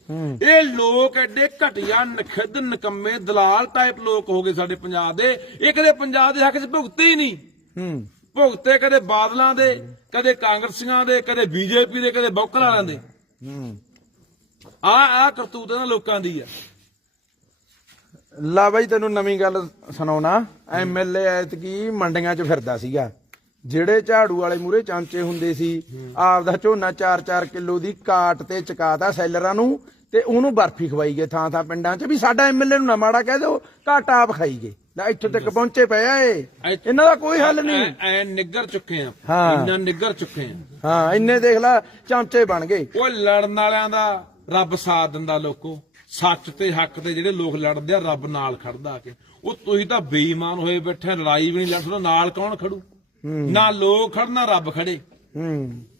ਇਹ ਲੋਕ ਐਡੇ ਘਟੀਆ ਨਖਿੱਧ ਨਿਕੰਮੇ ਦਲਾਲ ਟਾਈਪ ਲੋਕ ਹੋ ਗਏ ਸਾਡੇ ਪੰਜਾਬ ਦੇ। ਇਹ ਕਦੇ ਪੰਜਾਬ ਦੇ ਹੱਕ 'ਚ ਭੁਗਤੇ ਹੀ ਨਹੀਂ। ਹੂੰ। ਭੁਗਤੇ ਕਦੇ ਬਾਦਲਾਂ ਦੇ ਕਦੇ ਕਾਂਗਰਸੀਆਂ ਦੇ ਕਦੇ ਬੀਜੇਪੀ ਦੇ ਕਦੇ ਬੌਕਰ ਵਾਲਿਆਂ ਦੇ। ਹੂੰ। ਆ ਆ ਕਰਤੂਤ ਇਹਨਾਂ ਲੋਕਾਂ ਦੀ ਆ। ਲਾ ਬਾਈ ਤੈਨੂੰ ਨਵੀਂ ਗੱਲ ਸੁਣਾਉਣਾ। ਐਮਐਲਏ ਐਤਕੀ ਮੰਡੀਆਂ 'ਚ ਫਿਰਦਾ ਸੀਗਾ। ਜਿਹੜੇ ਝਾੜੂ ਵਾਲੇ ਮੂਰੇ ਚਾਂਚੇ ਹੁੰਦੇ ਸੀ ਆਪਦਾ ਝੋਨਾ 4-4 ਕਿਲੋ ਦੀ ਕਾਟ ਤੇ ਚਕਾਤਾ ਸੈਲਰਾਂ ਨੂੰ ਤੇ ਉਹਨੂੰ ਬਰਫੀ ਖਵਾਈ ਗਏ ਥਾਂ ਥਾਂ ਪਿੰਡਾਂ 'ਚ ਵੀ ਸਾਡਾ ਐਮਐਲਏ ਨੂੰ ਨਾ ਮਾੜਾ ਕਹਿ ਦਿਓ ਘਾਟ ਆਪ ਖਾਈ ਗਏ। ਲੈ ਇੱਥੋਂ ਤੱਕ ਪਹੁੰਚੇ ਪਏ ਆ ਇਹ। ਇਹਨਾਂ ਦਾ ਕੋਈ ਹੱਲ ਨਹੀਂ। ਐ ਨਿੱਗਰ ਚੁੱਕੇ ਆ। ਇੰਨਾ ਨਿੱਗਰ ਚੁੱਕੇ ਆ। ਹਾਂ ਇੰਨੇ ਦੇਖ ਲੈ ਚਾਂਚੇ ਬਣ ਗਏ। ਉਹ ਲੜਨ ਵਾਲਿਆਂ ਦਾ ਰੱਬ ਸਾਥ ਦਿੰਦਾ ਲੋਕੋ। ਸੱਚ ਤੇ ਹੱਕ ਤੇ ਜਿਹੜੇ ਲੋਕ ਲੜਦੇ ਆ ਰੱਬ ਨਾਲ ਖੜਦਾ ਕੇ। ਉਹ ਤੁਸੀਂ ਤਾਂ ਬੇਈਮਾਨ ਹੋਏ ਬੈਠੇ ਲੜਾਈ ਵੀ ਨਹੀਂ ਲੜ ਸਕਦਾ ਨਾਲ ਕੌਣ ਖੜੂ? ਨਾ ਲੋਕ ਖੜਨਾ ਰੱਬ ਖੜੇ।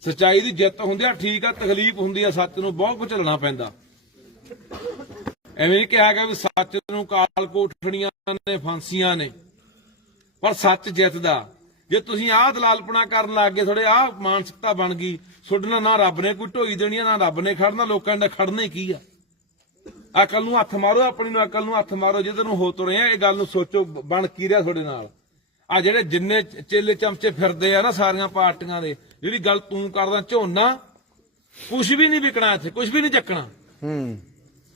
ਸਚਾਈ ਦੀ ਜਿੱਤ ਹੁੰਦੀ ਆ ਠੀਕ ਆ ਤਕਲੀਫ ਹੁੰਦੀ ਆ ਸੱਚ ਨੂੰ ਬਹੁਤ ਕੁਝ ਝੱਲਣਾ ਪੈਂਦਾ। ਐਵੇਂ ਨਹੀਂ ਕਿਹਾ ਗਿਆ ਵੀ ਸੱਚ ਨੂੰ ਕਾਲ ਕੋਠੜੀਆਂ ਨੇ ਫਾਂਸੀਆਂ ਨੇ। ਪਰ ਸੱਚ ਜਿੱਤਦਾ। ਜੇ ਤੁਸੀਂ ਆਹ ਦਲਾਲਪਣਾ ਕਰਨ ਲੱਗ ਗਏ ਥੋੜੇ ਆਹ ਮਾਨਸਿਕਤਾ ਬਣ ਗਈ ਤੁਹਾਡੇ ਨਾਲ ਨਾ ਰੱਬ ਨੇ ਕੋਈ ਢੋਈ ਦੇਣੀ ਨਾ ਰੱਬ ਨੇ ਖੜਨਾ ਲੋਕਾਂ ਨੇ ਖੜਨੇ ਕੀ ਆ? ਅਕਲ ਨੂੰ ਹੱਥ ਮਾਰੋ ਆਪਣੀ ਨੂੰ ਅਕਲ ਨੂੰ ਹੱਥ ਮਾਰੋ ਜਿੱਧਰ ਨੂੰ ਹੋ ਤੁਰੇ ਆ ਇਹ ਗੱਲ ਨੂੰ ਸੋਚੋ ਬਣ ਕੀ ਰਿਹਾ ਤੁਹਾਡੇ ਨਾਲ? ਆ ਜਿਹੜੇ ਜਿੰਨੇ ਚੇਲੇ ਚਮਚੇ ਫਿਰਦੇ ਆ ਨਾ ਸਾਰੀਆਂ ਪਾਰਟੀਆਂ ਦੇ ਜਿਹੜੀ ਗੱਲ ਤੂੰ ਕਰਦਾ ਝੋਨਾ ਕੁਝ ਵੀ ਨਹੀਂ ਵਿਕਣਾ ਇੱਥੇ ਕੁਝ ਵੀ ਨਹੀਂ ਚੱਕਣਾ। ਹੂੰ।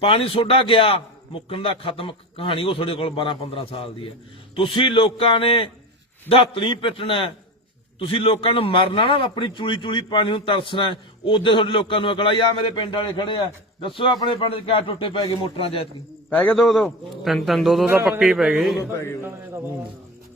ਪਾਣੀ ਸੋਡਾ ਗਿਆ ਮੁੱਕਣ ਦਾ ਖਤਮ ਕਹਾਣੀ ਉਹ ਤੁਹਾਡੇ ਕੋਲ 12 15 ਸਾਲ ਦੀ ਹੈ। ਤੁਸੀਂ ਲੋਕਾਂ ਨੇ ਧਾਤਰੀ ਪਿੱਟਣਾ। ਤੁਸੀਂ ਲੋਕਾਂ ਨੂੰ ਮਰਨਾ ਨਾ ਆਪਣੀ ਚੂਲੀ ਚੂਲੀ ਪਾਣੀ ਨੂੰ ਤਰਸਣਾ ਉਹਦੇ ਤੁਹਾਡੇ ਲੋਕਾਂ ਨੂੰ ਅਕਲ ਆ ਮੇਰੇ ਪਿੰਡ ਵਾਲੇ ਖੜੇ ਆ। ਦੱਸੋ ਆਪਣੇ ਪਿੰਡ 'ਚ ਕਿਆ ਟੁੱਟੇ ਪੈ ਗਏ ਮੋਟਰਾਂ ਜੈਤ ਕੀ? ਪੈ ਗਏ ਦੋ ਦੋ। ਤਿੰਨ ਤਿੰਨ ਦੋ ਦੋ ਤਾਂ ਪੱਕੇ ਹੀ ਪੈ ਗਏ।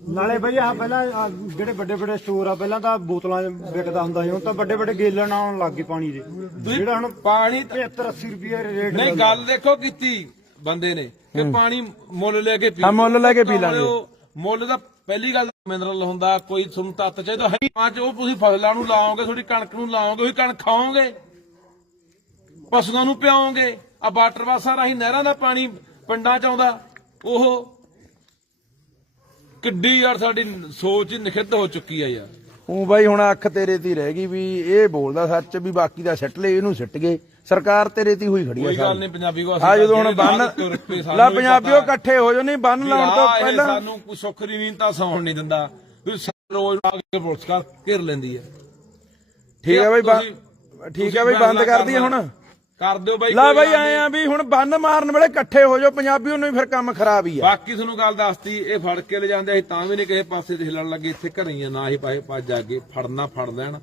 ਨਾਲੇ ਬਈ ਆ ਪਹਿਲਾਂ ਆਹ ਜਿਹੜੇ ਵੱਡੇ ਵੱਡੇ ਸਟੋਰ ਆ ਪਹਿਲਾਂ ਤਾਂ ਬੋਤਲਾਂ 'ਚ ਵਿਕਦਾ ਹੁੰਦਾ ਸੀ ਹੁਣ ਤਾਂ ਵੱਡੇ ਵੱਡੇ ਗੇਲਣ ਆਉਣ ਲੱਗ ਗਏ ਪਾਣੀ ਦੇ। ਜਿਹੜਾ ਹੁਣ ਪਾਣੀ 75 80 ਰੁਪਏ ਰੇਟ ਨਹੀਂ ਗੱਲ ਦੇਖੋ ਕੀਤੀ ਬੰਦੇ ਨੇ ਕਿ ਪਾਣੀ ਮੁੱਲ ਲੈ ਕੇ ਪੀ ਹਾਂ, ਮੁੱਲ ਲੈ ਕੇ ਪੀ ਲਾਂਗੇ। ਮੁੱਲ ਦਾ ਪਹਿਲੀ ਗੱਲ ਮਿਨਰਲ ਹੁੰਦਾ, ਕੋਈ ਤੁਹਾਨੂੰ ਤੱਤ ਚਾਹੀਦਾ ਹੈ ਮਾਂ ਚ ਉਹ ਤੁਸੀਂ ਫਸਲਾਂ ਨੂੰ ਲਾਓਗੇ, ਤੁਹਾਡੀ ਕਣਕ ਨੂੰ ਲਾਓਗੇ ਉਹੀ ਕਣਕ ਖਾਓਗੇ, ਪਸ਼ੂਆਂ ਨੂੰ ਪਿਆਓਗੇ, ਆ ਵਾਟਰ ਵਾਸਾਂ ਰਾਹੀਂ ਨਹਿਰਾਂ ਦਾ ਪਾਣੀ ਪਿੰਡਾਂ ਚ ਆਉਂਦਾ, ਉਹ ਕਿੱਡੀ ਯਾਰ ਸਾਡੀ ਸੋਚ ਹੀ ਨਿਖਿੱਧ ਹੋ ਚੁੱਕੀ ਆ ਯਾਰ। ਉਹ ਬਾਈ ਹੁਣ ਅੱਖ ਤੇਰੇ ਤੇ ਰਹਿ ਗਈ ਵੀ ਇਹ ਬੋਲਦਾ ਸੱਚ ਵੀ ਬਾਕੀ ਦਾ ਸਿੱਟ ਲਏ ਇਹਨੂੰ ਸਿੱਟ ਗਏ। ਸਰਕਾਰ ਤੇਰੇ ਤੇ ਹੀ ਹੋਈ ਖੜੀ ਆ ਕੋਈ ਗੱਲ ਨਹੀਂ ਪੰਜਾਬੀ ਕੋ ਆ ਜਦੋਂ ਹੁਣ ਬੰਨ ਲਾ ਪੰਜਾਬੀਓ ਇਕੱਠੇ ਹੋ ਜਾਓ ਨਹੀਂ ਬੰਨ ਲਾਉਣ ਤੋਂ ਪਹਿਲਾਂ ਸਾਨੂੰ ਕੋਈ ਸੁੱਖ ਨੀਂਦ ਤਾਂ ਸੌਣ ਨਹੀਂ ਦਿੰਦਾ। ਵੀ ਰੋਜ਼ ਆ ਕੇ ਪੁਲਿਸ ਕਰ ਘਿਰ ਲੈਂਦੀ ਹੈ ਠੀਕ ਹੈ ਬਾਈ ਠੀਕ ਹੈ ਬਾਈ ਬੰਦ ਕਰ ਦਈਏ ਹੁਣ। ਕਰ ਦਿਓ ਬਾਈ ਲਾ ਬਾਈ ਆਏ ਨਹੀਂ। ਆ ਵੀ ਹੁਣ ਬੰਨ ਮਾਰਨ ਵੇਲੇ ਇਕੱਠੇ ਹੋ ਜਾਓ ਪੰਜਾਬੀਓ ਨੂੰ ਵੀ ਫਿਰ ਕੰਮ ਖਰਾਬ ਹੀ ਆ। ਬਾਕੀ ਤੁਹਾਨੂੰ ਗੱਲ ਦੱਸਤੀ ਇਹ ਫੜ ਕੇ ਲੈ ਜਾਂਦੇ ਅਸੀਂ ਤਾਂ ਵੀ ਨਹੀਂ ਕਿਸੇ ਪਾਸੇ ਤੇ ਹਿਲਣ ਲੱਗੇ ਇੱਥੇ ਘਰੇ ਹੀ ਆ ਨਾ ਹੀ ਪਾਏ ਭੱਜ ਅੱਗੇ ਫੜਨਾ ਫੜ ਲੈਣ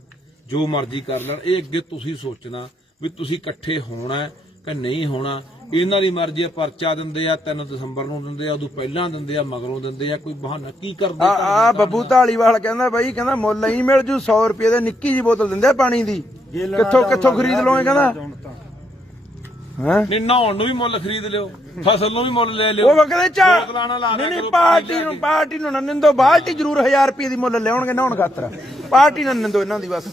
ਜੋ ਮਰਜ਼ੀ ਕਰ ਲੈਣ। ਇਹ ਅੱਗੇ ਤੁਸੀਂ ਸੋਚਣਾ। ਵੀ ਤੁਸੀਂ ਇਕੱਠੇ ਹੋਣਾ ਹੈ ਕਿ ਨਹੀਂ ਹੋਣਾ। ਇਹਨਾਂ ਦੀ ਮਰਜ਼ੀ ਹੈ ਪਰਚਾ ਦਿੰਦੇ ਆ 3 ਦਸੰਬਰ ਨੂੰ ਦਿੰਦੇ ਆ ਉਦੋਂ ਪਹਿਲਾਂ ਦਿੰਦੇ ਆ ਮਗਰੋਂ ਦਿੰਦੇ ਆ ਕੋਈ ਬਹਾਨਾ ਕੀ ਕਰਦੇ ਆ ਆ ਬੱਬੂ ਢਾਲੀਵਾਲ ਕਹਿੰਦਾ ਬਾਈ ਕਹਿੰਦਾ ਮੁੱਲ ਹੀ ਮਿਲ ਜੂ 100 ਰੁਪਏ ਦੇ ਨਿੱਕੀ ਜੀ ਬੋਤਲ ਦਿੰਦੇ ਆ ਪਾਣੀ ਦੀ। ਕਿੱਥੋਂ ਕਿੱਥੋਂ ਖਰੀਦ ਲਓਗੇ ਕਹਿੰਦਾ? ਹੈ? ਨਹੀਂ ਨਹਾਉਣ ਨੂੰ ਵੀ ਮੁੱਲ ਖਰੀਦ ਲਿਓ ਫਸਲ ਨੂੰ ਵੀ ਮੁੱਲ ਲੈ ਲਿਓ। ਉਹ ਕਹਿੰਦੇ ਚਾ ਨਹੀਂ ਨਹੀਂ ਪਾਰਟੀ ਨੂੰ। ਪਾਰਟੀ ਨੂੰ ਨਾ ਨਿੰਦੋ ਬਾਲਟੀ ਜ਼ਰੂਰ 1000 ਰੁਪਏ ਦੀ ਮੁੱਲ ਲਿਆਉਣਗੇ ਨਹਾਉਣ ਖਾਤਰ। ਪਾਰਟੀ ਨਾਲ ਨਿੰਦੋ ਇਹਨਾਂ ਦੀ ਬਸ।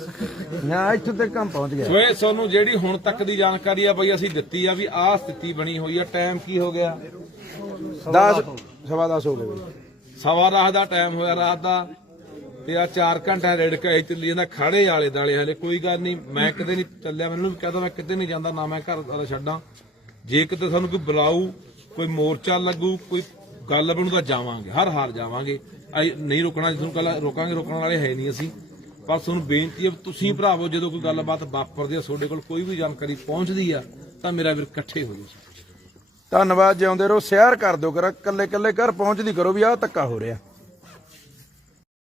ਨਾ ਇੱਥੋਂ ਤੱਕ ਕੰਮ ਪਹੁੰਚ ਗਿਆ। ਇਹ ਤੁਹਾਨੂੰ ਜਿਹੜੀ ਹੁਣ ਤੱਕ ਦੀ ਜਾਣਕਾਰੀ ਆ ਬਈ ਅਸੀਂ ਦਿੱਤੀ ਆ ਵੀ ਆਹ ਸਥਿਤੀ ਬਣੀ ਹੋਈ ਆ ਟਾਈਮ ਕੀ ਹੋ ਗਿਆ? 10 ਸਵਾ 10 ਹੋ ਗਏ ਬਈ। ਸਵਾ ਰਾਤ ਦਾ ਟਾਈਮ ਹੋਇਆ ਰਾਤ ਦਾ ਤੇ ਆ 4 ਘੰਟੇ ਰੇੜ ਕੇ ਚੱਲੀ ਜਾਂਦਾ ਖੜੇ ਆਲੇ ਦਾਲੇ ਹਲੇ ਕੋਈ ਗੱਲ ਨਹੀਂ ਮੈਂ ਕਿਤੇ ਨਹੀਂ ਚੱਲਿਆ ਮੈਨੂੰ ਵੀ ਕਹਦਾ ਮੈਂ ਕਿਤੇ ਨਹੀਂ ਜਾਂਦਾ ਨਾ ਮੈਂ ਘਰ ਦਾ ਛੱਡਾਂ। ਜੇ ਕਿਤੇ ਸਾਨੂੰ ਕੋਈ ਬੁਲਾਊ ਕੋਈ ਮੋਰਚਾ ਲੱਗੂ ਕੋਈ ਗੱਲ ਬਣੂ ਤਾਂ ਜਾਵਾਂਗੇ ਹਰ ਹਾਰ ਜਾਵਾਂਗੇ। ਨਹੀਂ ਰੁਕਣਾ ਜਿਸ ਨੂੰ ਕੱਲ ਰੋਕਾਂਗੇ ਰੋਕਣ ਵਾਲੇ ਹੈ ਨਹੀਂ ਅਸੀਂ। ਪਰ ਤੁਹਾਨੂੰ ਬੇਨਤੀ ਹੈ, ਤੁਸੀਂ ਭਰਾਵੋ, ਜਦੋਂ ਕੋਈ ਗੱਲਬਾਤ ਵਾਪਰਦੀ ਆ ਤੁਹਾਡੇ ਕੋਲ ਕੋਈ ਵੀ ਜਾਣਕਾਰੀ ਪਹੁੰਚਦੀ ਆ, ਤਾਂ ਮੇਰਾ ਵੀਰ ਇਕੱਠੇ ਹੋ ਜਾਓ। ਧੰਨਵਾਦ, ਜਿਉਂਦੇ ਰਹੋ, ਸ਼ੇਅਰ ਕਰ ਦਿਓ, ਕਰ ਕੱਲੇ ਕੱਲੇ ਘਰ ਪਹੁੰਚਦੀ ਕਰੋ ਵੀ ਆਹ ਧੱਕਾ ਹੋ ਰਿਹਾ।